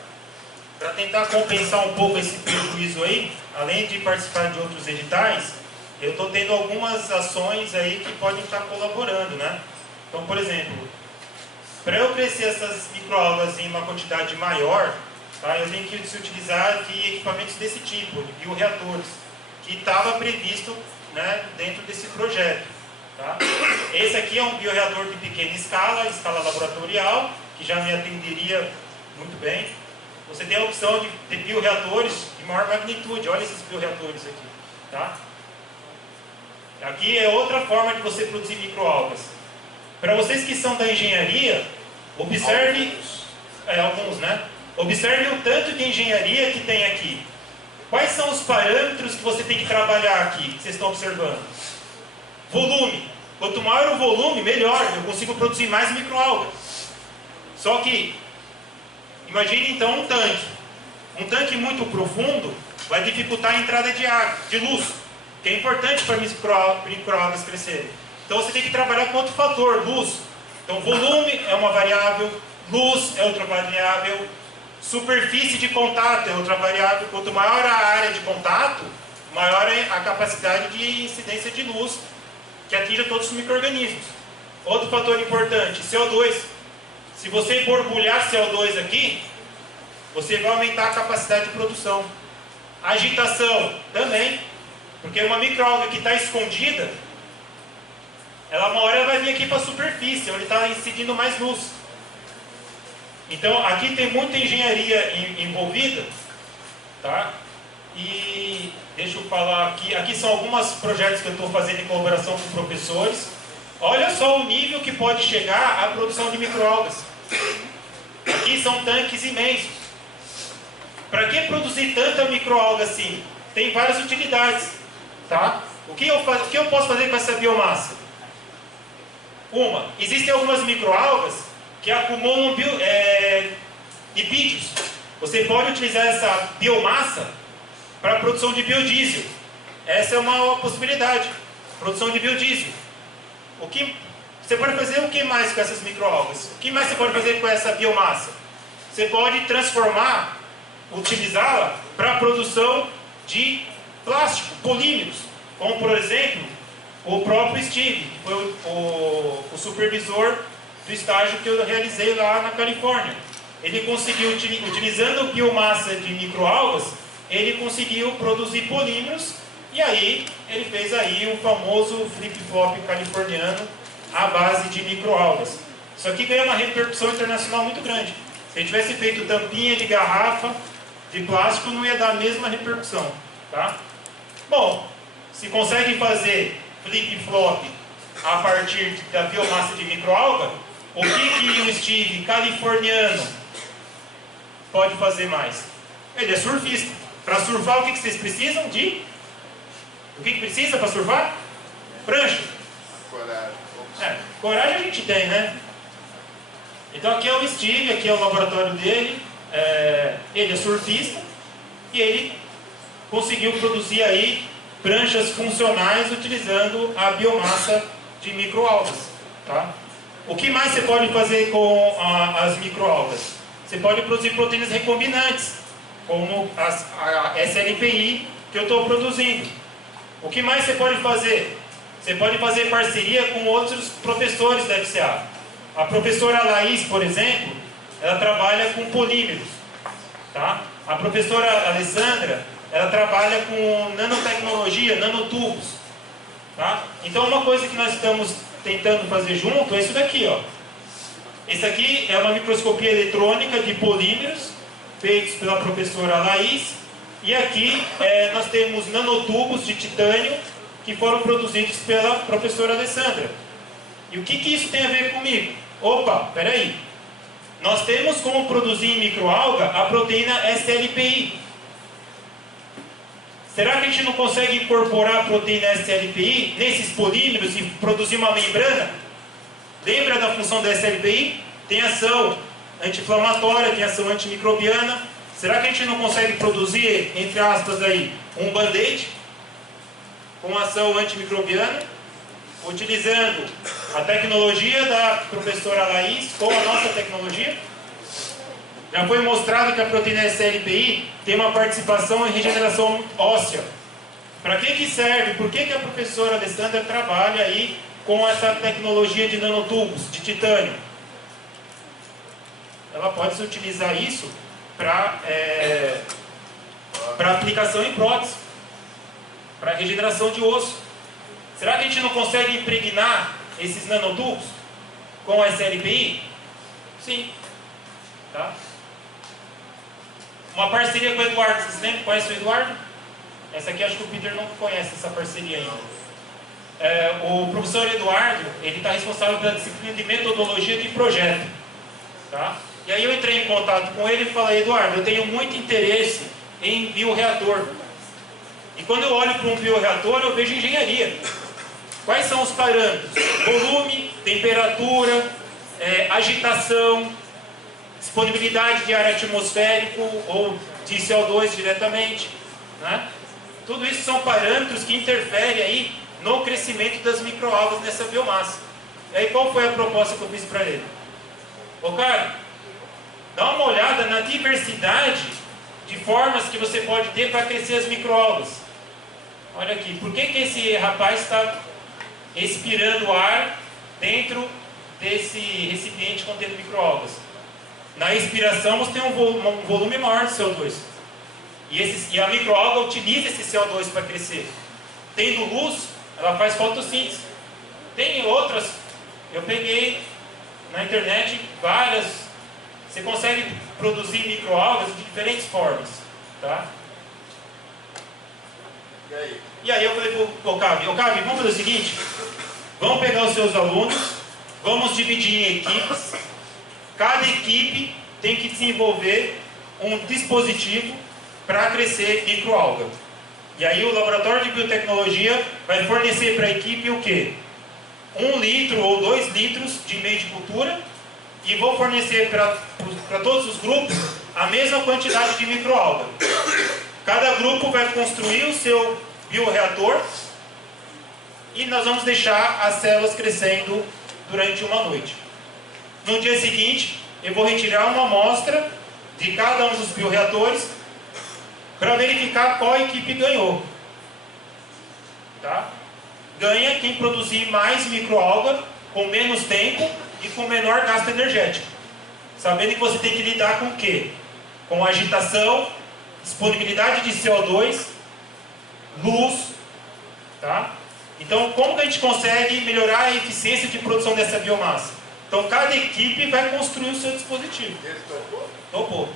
para tentar compensar um pouco esse prejuízo aí. Além de participar de outros editais, eu estou tendo algumas ações aí que podem estar colaborando, né? Então, por exemplo, para eu crescer essas microalgas em uma quantidade maior, tá, eu tenho que se utilizar de equipamentos desse tipo, de bioreatores, que estava previsto, né, dentro desse projeto. Tá? Esse aqui é um bioreator de pequena escala laboratorial, que já me atenderia muito bem. Você tem a opção de ter bioreatores de maior magnitude, olha esses bioreatores aqui. Tá? Aqui é outra forma de você produzir microalgas. Para vocês que são da engenharia, observe alguns, né? Observe o tanto de engenharia que tem aqui. Quais são os parâmetros que você tem que trabalhar aqui, que vocês estão observando? Volume. Quanto maior o volume, melhor. Eu consigo produzir mais microalgas. Só que, imagine então um tanque. Um tanque muito profundo vai dificultar a entrada de água, de luz, que é importante para microalgas crescerem. Então você tem que trabalhar com outro fator, luz. Então volume é uma variável, luz é outra variável, superfície de contato é outra variável. Quanto maior a área de contato, maior é a capacidade de incidência de luz que atinja todos os micro-organismos. Outro fator importante, CO2. Se você borbulhar CO2 aqui, você vai aumentar a capacidade de produção. Agitação também, porque uma microalga que está escondida, ela uma hora vai vir aqui para a superfície, onde está incidindo mais luz. Então aqui tem muita engenharia envolvida, tá? E deixa eu falar aqui, aqui são alguns projetos que eu estou fazendo em colaboração com professores. Olha só o nível que pode chegar a produção de microalgas. Aqui são tanques imensos. Para que produzir tanta microalga assim? Tem várias utilidades, tá? O que eu posso fazer com essa biomassa? Existem algumas microalgas que acumulam lipídios. Você pode utilizar essa biomassa para a produção de biodiesel. Essa é uma possibilidade. Produção de biodiesel. Você pode fazer o que mais com essas microalgas? O que mais você pode fazer com essa biomassa? Você pode transformar, utilizá-la para a produção de plástico, polímeros. Como, por exemplo, o próprio Steve, que foi o supervisor do estágio que eu realizei lá na Califórnia. Ele conseguiu, utilizando biomassa de microalgas, ele conseguiu produzir polímeros, e aí ele fez aí o famoso flip-flop californiano à base de microalgas. Isso aqui ganha uma repercussão internacional muito grande. Se ele tivesse feito tampinha de garrafa de plástico, não ia dar a mesma repercussão, tá? Bom, se consegue fazer flip-flop a partir da biomassa de microalga, o que o Steve californiano pode fazer mais? Ele é surfista. Para surfar, o que vocês precisam? O que precisa para surfar? Prancha. Coragem. Coragem a gente tem, né? Então aqui é o Steve, aqui é o laboratório dele. Ele é surfista e ele conseguiu produzir aí pranchas funcionais utilizando a biomassa de microalgas, tá? O que mais você pode fazer com as microalgas? Você pode produzir proteínas recombinantes, como a SLPI que eu estou produzindo. O que mais você pode fazer? Você pode fazer parceria com outros professores da FCA. A professora Laís, por exemplo, ela trabalha com polímeros, tá? A professora Alessandra, ela trabalha com nanotecnologia, nanotubos, tá? Então uma coisa que nós estamos tentando fazer junto é isso daqui, ó. Esse aqui é uma microscopia eletrônica de polímeros feitos pela professora Laís, e aqui nós temos nanotubos de titânio que foram produzidos pela professora Alessandra. E o que isso tem a ver comigo? Opa, peraí. Nós temos como produzir em microalga a proteína SLPI. Será que a gente não consegue incorporar a proteína SLPI nesses polímeros e produzir uma membrana? Lembra da função da SLPI? Tem ação anti-inflamatória, tem ação antimicrobiana. Será que a gente não consegue produzir, entre aspas, aí, um band-aid com ação antimicrobiana, utilizando a tecnologia da professora Laís com a nossa tecnologia? Já foi mostrado que a proteína SLPI tem uma participação em regeneração óssea. Para que serve? Por que a professora Alessandra trabalha aí com essa tecnologia de nanotubos, de titânio? Ela pode utilizar isso para aplicação em prótese, para regeneração de osso. Será que a gente não consegue impregnar esses nanotubos com a SLPI? Sim. Tá? Uma parceria com o Eduardo, vocês lembram? Conhece o Eduardo? Essa aqui acho que o Peter não conhece essa parceria ainda. O professor Eduardo, ele está responsável pela disciplina de metodologia de projeto. Tá? E aí eu entrei em contato com ele e falei, Eduardo, eu tenho muito interesse em bioreator. E quando eu olho para um bioreator, eu vejo engenharia. Quais são os parâmetros? Volume, temperatura, agitação, disponibilidade de ar atmosférico ou de CO2 diretamente, né? Tudo isso são parâmetros que interferem aí no crescimento das microalgas nessa biomassa. E aí qual foi a proposta que eu fiz para ele? Ô cara, dá uma olhada na diversidade de formas que você pode ter para crescer as microalgas. Olha aqui, por que esse rapaz está expirando ar dentro desse recipiente contendo microalgas? Na expiração você tem um volume maior de CO2. E a microalga utiliza esse CO2 para crescer. Tendo luz, ela faz fotossíntese. Tem outras, eu peguei na internet várias. Você consegue produzir microalgas de diferentes formas. Tá? E aí eu falei para o Cavi, vamos fazer o seguinte, vamos pegar os seus alunos, vamos dividir em equipes, cada equipe tem que desenvolver um dispositivo para crescer microalga. E aí o laboratório de biotecnologia vai fornecer para a equipe o quê? 1 litro ou 2 litros de meio de cultura e vou fornecer para todos os grupos a mesma quantidade de microalga. Cada grupo vai construir o seu bioreator e nós vamos deixar as células crescendo durante uma noite. No dia seguinte, eu vou retirar uma amostra de cada um dos bioreatores para verificar qual equipe ganhou. Tá? Ganha quem produzir mais microalga com menos tempo e com menor gasto energético. Sabendo que você tem que lidar com o quê? Com agitação, disponibilidade de CO2, luz. Tá? Então, como que a gente consegue melhorar a eficiência de produção dessa biomassa? Então, cada equipe vai construir o seu dispositivo. Ele topou? Topou.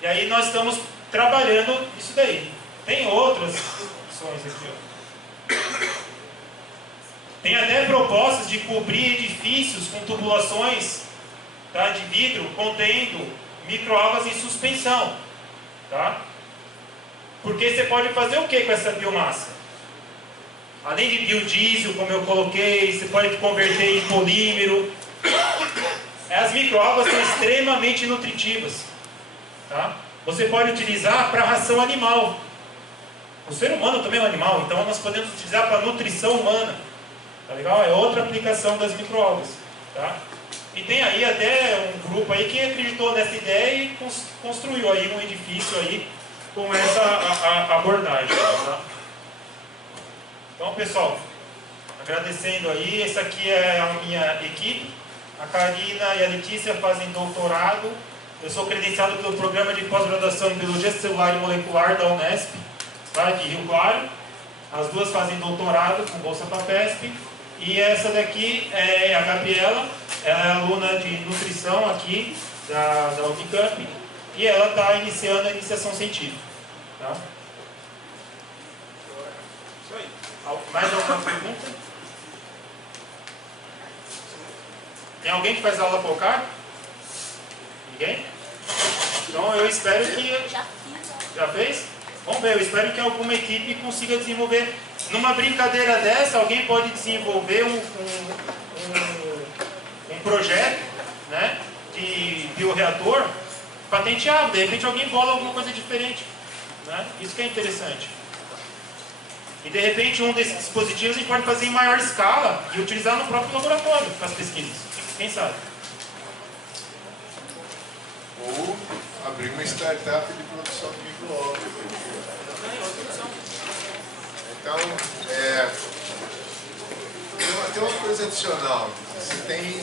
E aí nós estamos trabalhando isso daí. Tem outras opções aqui, ó. Tem até propostas de cobrir edifícios com tubulações, tá, de vidro contendo microalgas em suspensão. Tá? Porque você pode fazer o que com essa biomassa? Além de biodiesel, como eu coloquei, você pode converter em polímero. As microalgas são extremamente nutritivas. Tá? Você pode utilizar para ração animal. O ser humano também é um animal, então nós podemos utilizar para nutrição humana. Tá legal? É outra aplicação das microalgas. Tá? E tem aí até um grupo aí que acreditou nessa ideia e construiu aí um edifício aí com essa abordagem. Tá? Então, pessoal, agradecendo aí, essa aqui é a minha equipe. A Karina e a Letícia fazem doutorado. Eu sou credenciado pelo programa de pós-graduação em Biologia Celular e Molecular da Unesp, tá, de Rio Claro. As duas fazem doutorado com bolsa FAPESP. E essa daqui é a Gabriela, ela é aluna de nutrição aqui da Unicamp. E ela está iniciando a iniciação científica. Tá? Isso aí. Mais alguma pergunta? Tem alguém que faz aula focar? Ninguém? Então eu espero que... Já fez? Vamos ver, eu espero que alguma equipe consiga desenvolver. Numa brincadeira dessa, alguém pode desenvolver um projeto, né, de bioreator patenteável, de repente alguém bola alguma coisa diferente. Né? Isso que é interessante. E de repente um desses dispositivos a gente pode fazer em maior escala e utilizar no próprio laboratório para as pesquisas. Quem sabe? Ou abrir uma startup de produção de micro-ovos. Então, tem uma coisa adicional. Você tem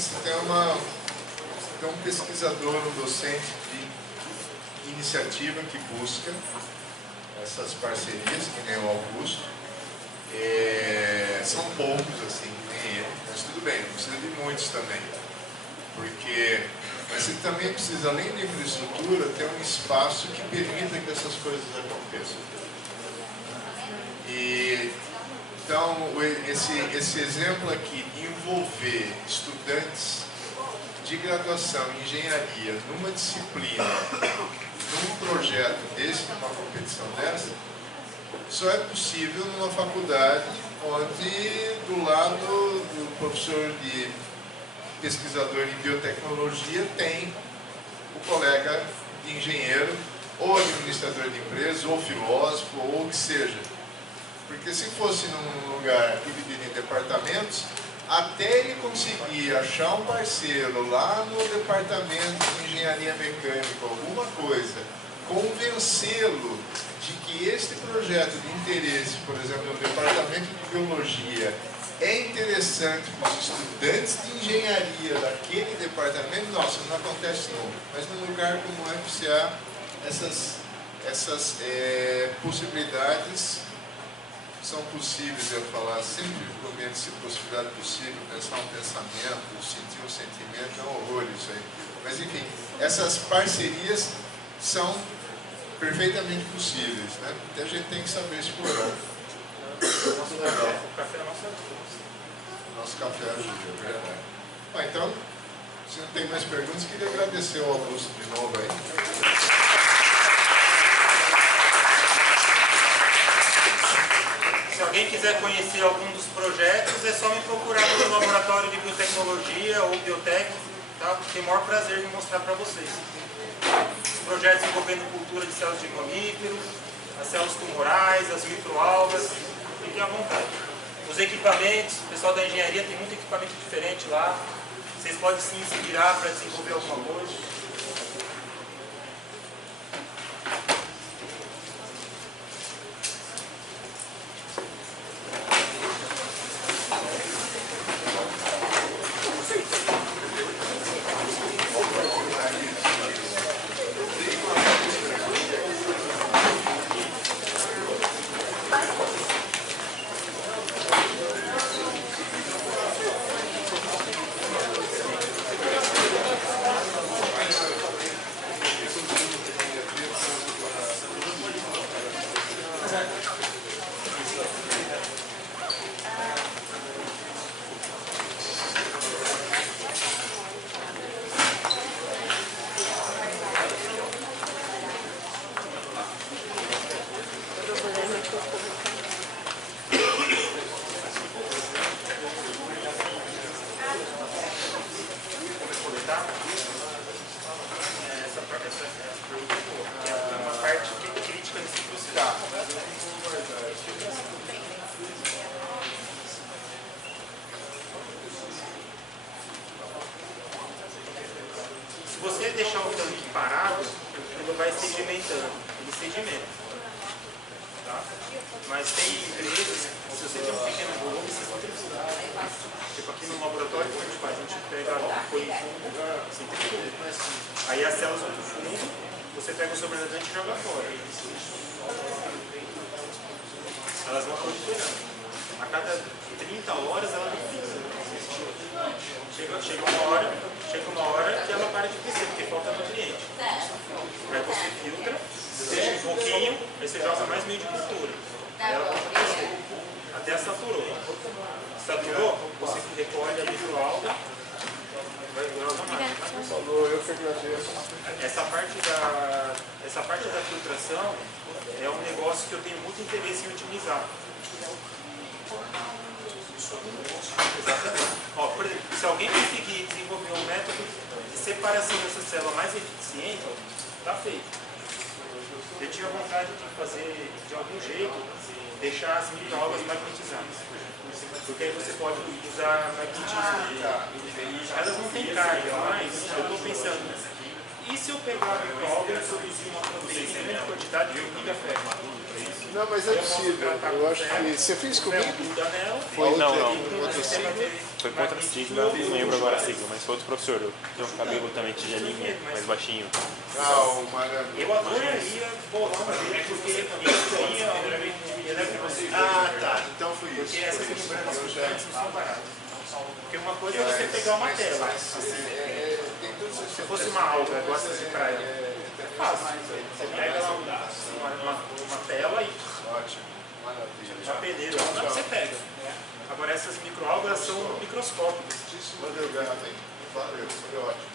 um pesquisador, um docente de iniciativa que busca essas parcerias, que nem o Augusto. São poucos, assim, que nem ele, mas tudo bem, não precisa de muitos também. Mas você também precisa, além da infraestrutura, ter um espaço que permita que essas coisas aconteçam. Então, esse exemplo aqui, envolver estudantes de graduação em engenharia numa disciplina, num projeto desse, numa competição dessa, só é possível numa faculdade onde, do lado do professor de pesquisador em biotecnologia, tem o colega de engenheiro, ou administrador de empresa, ou filósofo, ou o que seja. Porque se fosse num lugar dividido em departamentos, até ele conseguir achar um parceiro lá no departamento de engenharia mecânica, alguma coisa, convencê-lo de que este projeto de interesse, por exemplo, no departamento de biologia, é interessante para os estudantes de engenharia daquele departamento, nossa, não acontece não. Mas num lugar como o FCA, essas possibilidades são possíveis, eu falar sempre comendo se possibilidade possível, pensar um pensamento, sentir um sentimento, é um horror isso aí. Mas enfim, essas parcerias são perfeitamente possíveis, né? Então a gente tem que saber explorar. O café é nossa. Nosso café ajuda, é verdade. Bom, então, se não tem mais perguntas, queria agradecer ao Augusto de novo aí. Se alguém quiser conhecer algum dos projetos, é só me procurar no laboratório de biotecnologia ou biotec, tá? Tenho o maior prazer de mostrar para vocês. Os projetos envolvendo cultura de células de mamíferos, as células tumorais, as microalgas, fiquem à vontade. Os equipamentos, o pessoal da engenharia tem muito equipamento diferente lá, vocês podem se inspirar para desenvolver alguma coisa. Se você deixar o tanque parado, ele vai sedimentando, ele sedimenta. Tá? Mas tem empresas, se você tem um pequeno volume, você centrifuga. Tipo aqui no laboratório, o que a gente faz? A gente pega põe em fundo, centrifuga. Aí as células vão pro fundo, você pega o sobredanante e joga fora. Elas vão proliferando. A cada 30 horas ela não fica. Chega uma hora que ela para de crescer, porque falta nutriente. Aí você filtra, deixa um pouquinho, aí você joga mais meio de cultura. Aí ela volta a crescer. Até saturou. Saturou, você recolhe a microalga. Vai jogar mais. Falou, eu que agradeço. Essa parte da filtração é um negócio que eu tenho muito interesse em otimizar. Exatamente. Ó, por exemplo, se alguém conseguir desenvolver um método de separação dessa célula mais eficiente, está feito. Eu tinha vontade de fazer, de algum jeito, deixar as microalgas magnetizadas. Porque aí você pode usar magnetismo. Elas não têm carga, mas eu estou pensando, e se eu pegar a microalga e produzir uma proteína em grande quantidade de formiga ferro? Não, mas é possível. Eu acho que você fez comigo? Não, não. Outro signo? Foi contra a sigla, não lembro agora a sigla, mas foi outro professor. Eu tenho um cabelo também tigelinha, mais baixinho. Ah, o Marano. Eu adoraria bolar um jeito, porque isso aí é eletroconceito. Ah, tá. Então foi isso. Porque essas membranas flutuantes não são baratas. Porque uma coisa é você pegar uma tela. Se fosse uma alga, gosta de praia, é fácil. Você pega uma tela e Ótimo. Maravilha. uma peneira, você pega. Agora essas microalgas são microscópicas. Muitíssimo obrigado, hein? Valeu, foi ótimo.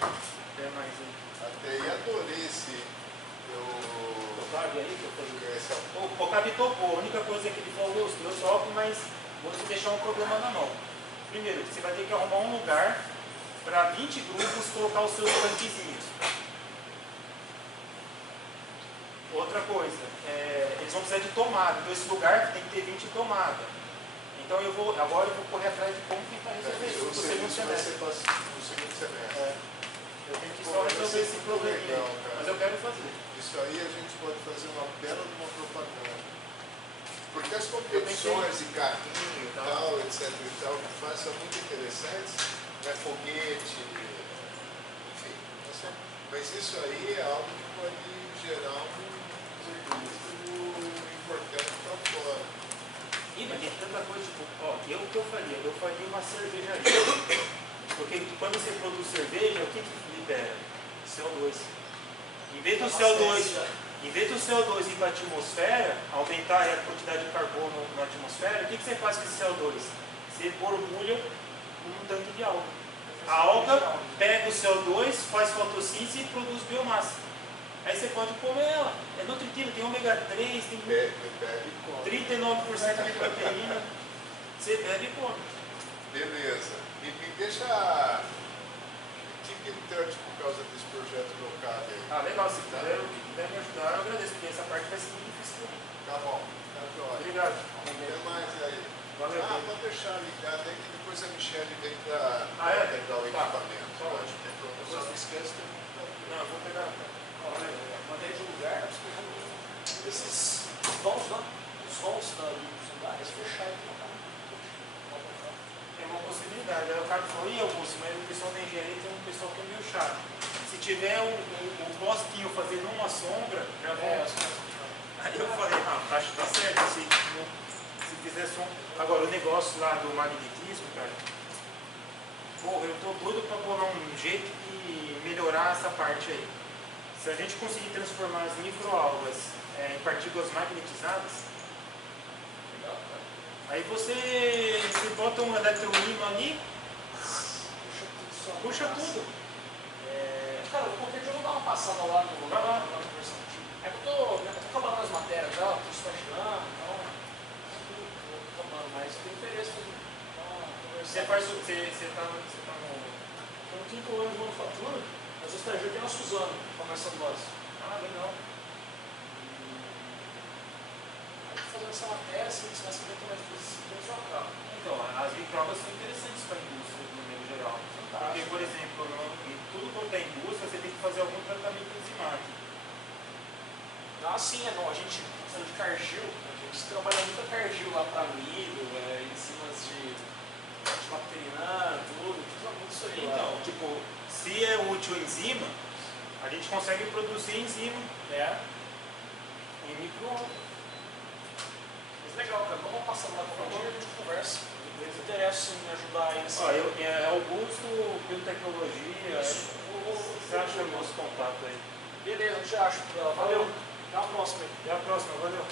Até mais aí. Até aí adorei esse. O Cabe topou, a única coisa que ele falou, eu topo, mas vou te deixar um problema na mão. Primeiro, você vai ter que arrumar um lugar para 20 grupos colocar os seus tanquezinhos. Outra coisa, eles vão precisar de tomada, então esse lugar tem que ter 20 tomadas. Então agora eu vou correr atrás de como tentar resolver isso no segundo semestre. Eu tenho que só resolver esse probleminha, mas eu quero fazer. Isso aí a gente pode fazer uma bela de uma propaganda. Porque as competições de carrinho e tal, etc e tal, que faz são muito interessantes, né? Foguete, enfim. Mas isso aí é algo que pode gerar um produto importante para fora. E tem tanta coisa, tipo, ó, o que eu faria? Eu faria uma cervejaria. Porque quando você produz cerveja, o que libera? CO2. Em vez do CO2 ir para a atmosfera, aumentar a quantidade de carbono na atmosfera, o que você faz com esse CO2? Você borbulha num tanque de alga. A alga pega o CO2, faz fotossíntese e produz biomassa. Aí você pode comer ela. É nutritiva, tem ômega 3, tem 39% de proteína. Você bebe e come. Beleza. Me deixa keep in touch por causa desse projeto local aí. Ah, legal. Se puder me ajudar, eu agradeço, porque essa parte vai ser muito difícil. Tá bom. Tá jóia. Obrigado. Até mais aí. Valeu. Pode deixar ligado aí que depois a Michelle vem para pegar o equipamento. Tá ótimo. Só não esquece de Não, eu vou pegar. Mandei de um lugar, esses vãos, né? Os vãos dos lugares fechados. É uma possibilidade. Aí o cara falou, Augusto, mas o pessoal da engenharia tem um pessoal que é meio chato. Se tiver o postinho fazendo uma sombra, já vão. Aí eu falei, acho que tá certo. Se fizer sombra. Agora, o negócio lá do magnetismo, cara, porra, eu tô doido pra bolar um jeito de melhorar essa parte aí. Se a gente conseguir transformar as microalgas em partículas magnetizadas, aí você bota um eletroímã ali, puxa tudo. Cara, qualquer dia eu vou dar uma passada lá no lugar, lá na conversão. É que eu tô acabando as matérias já, tô estagiando, então. Tô acabando, mas tem interesse em Você tá no. Tô no 5º ano de manufatura, mas eu estagio aqui na Suzano, começando nós. Ah, legal. Fazendo essa matéria, se você vai ter mais disciplinas, eu acabo. Então, as microalgas são interessantes para a indústria, no meio geral. Porque, por exemplo, em tudo quanto é indústria, você tem que fazer algum tratamento enzimático. Ah, sim, não. A gente, de cargil, a gente trabalha muito a cargil lá para milho, enzimas de bacteriana, tudo isso aí. Então, tipo, se é útil enzima, a gente consegue produzir enzima em microalgas. Mas legal, cara. Vamos passar lá com a gente conversa. Eu me interesso em ajudar eles. É Augusto, biotecnologia. Você acha o nosso contato aí? Beleza, eu te acho. Valeu. Até a próxima. Até a próxima, valeu.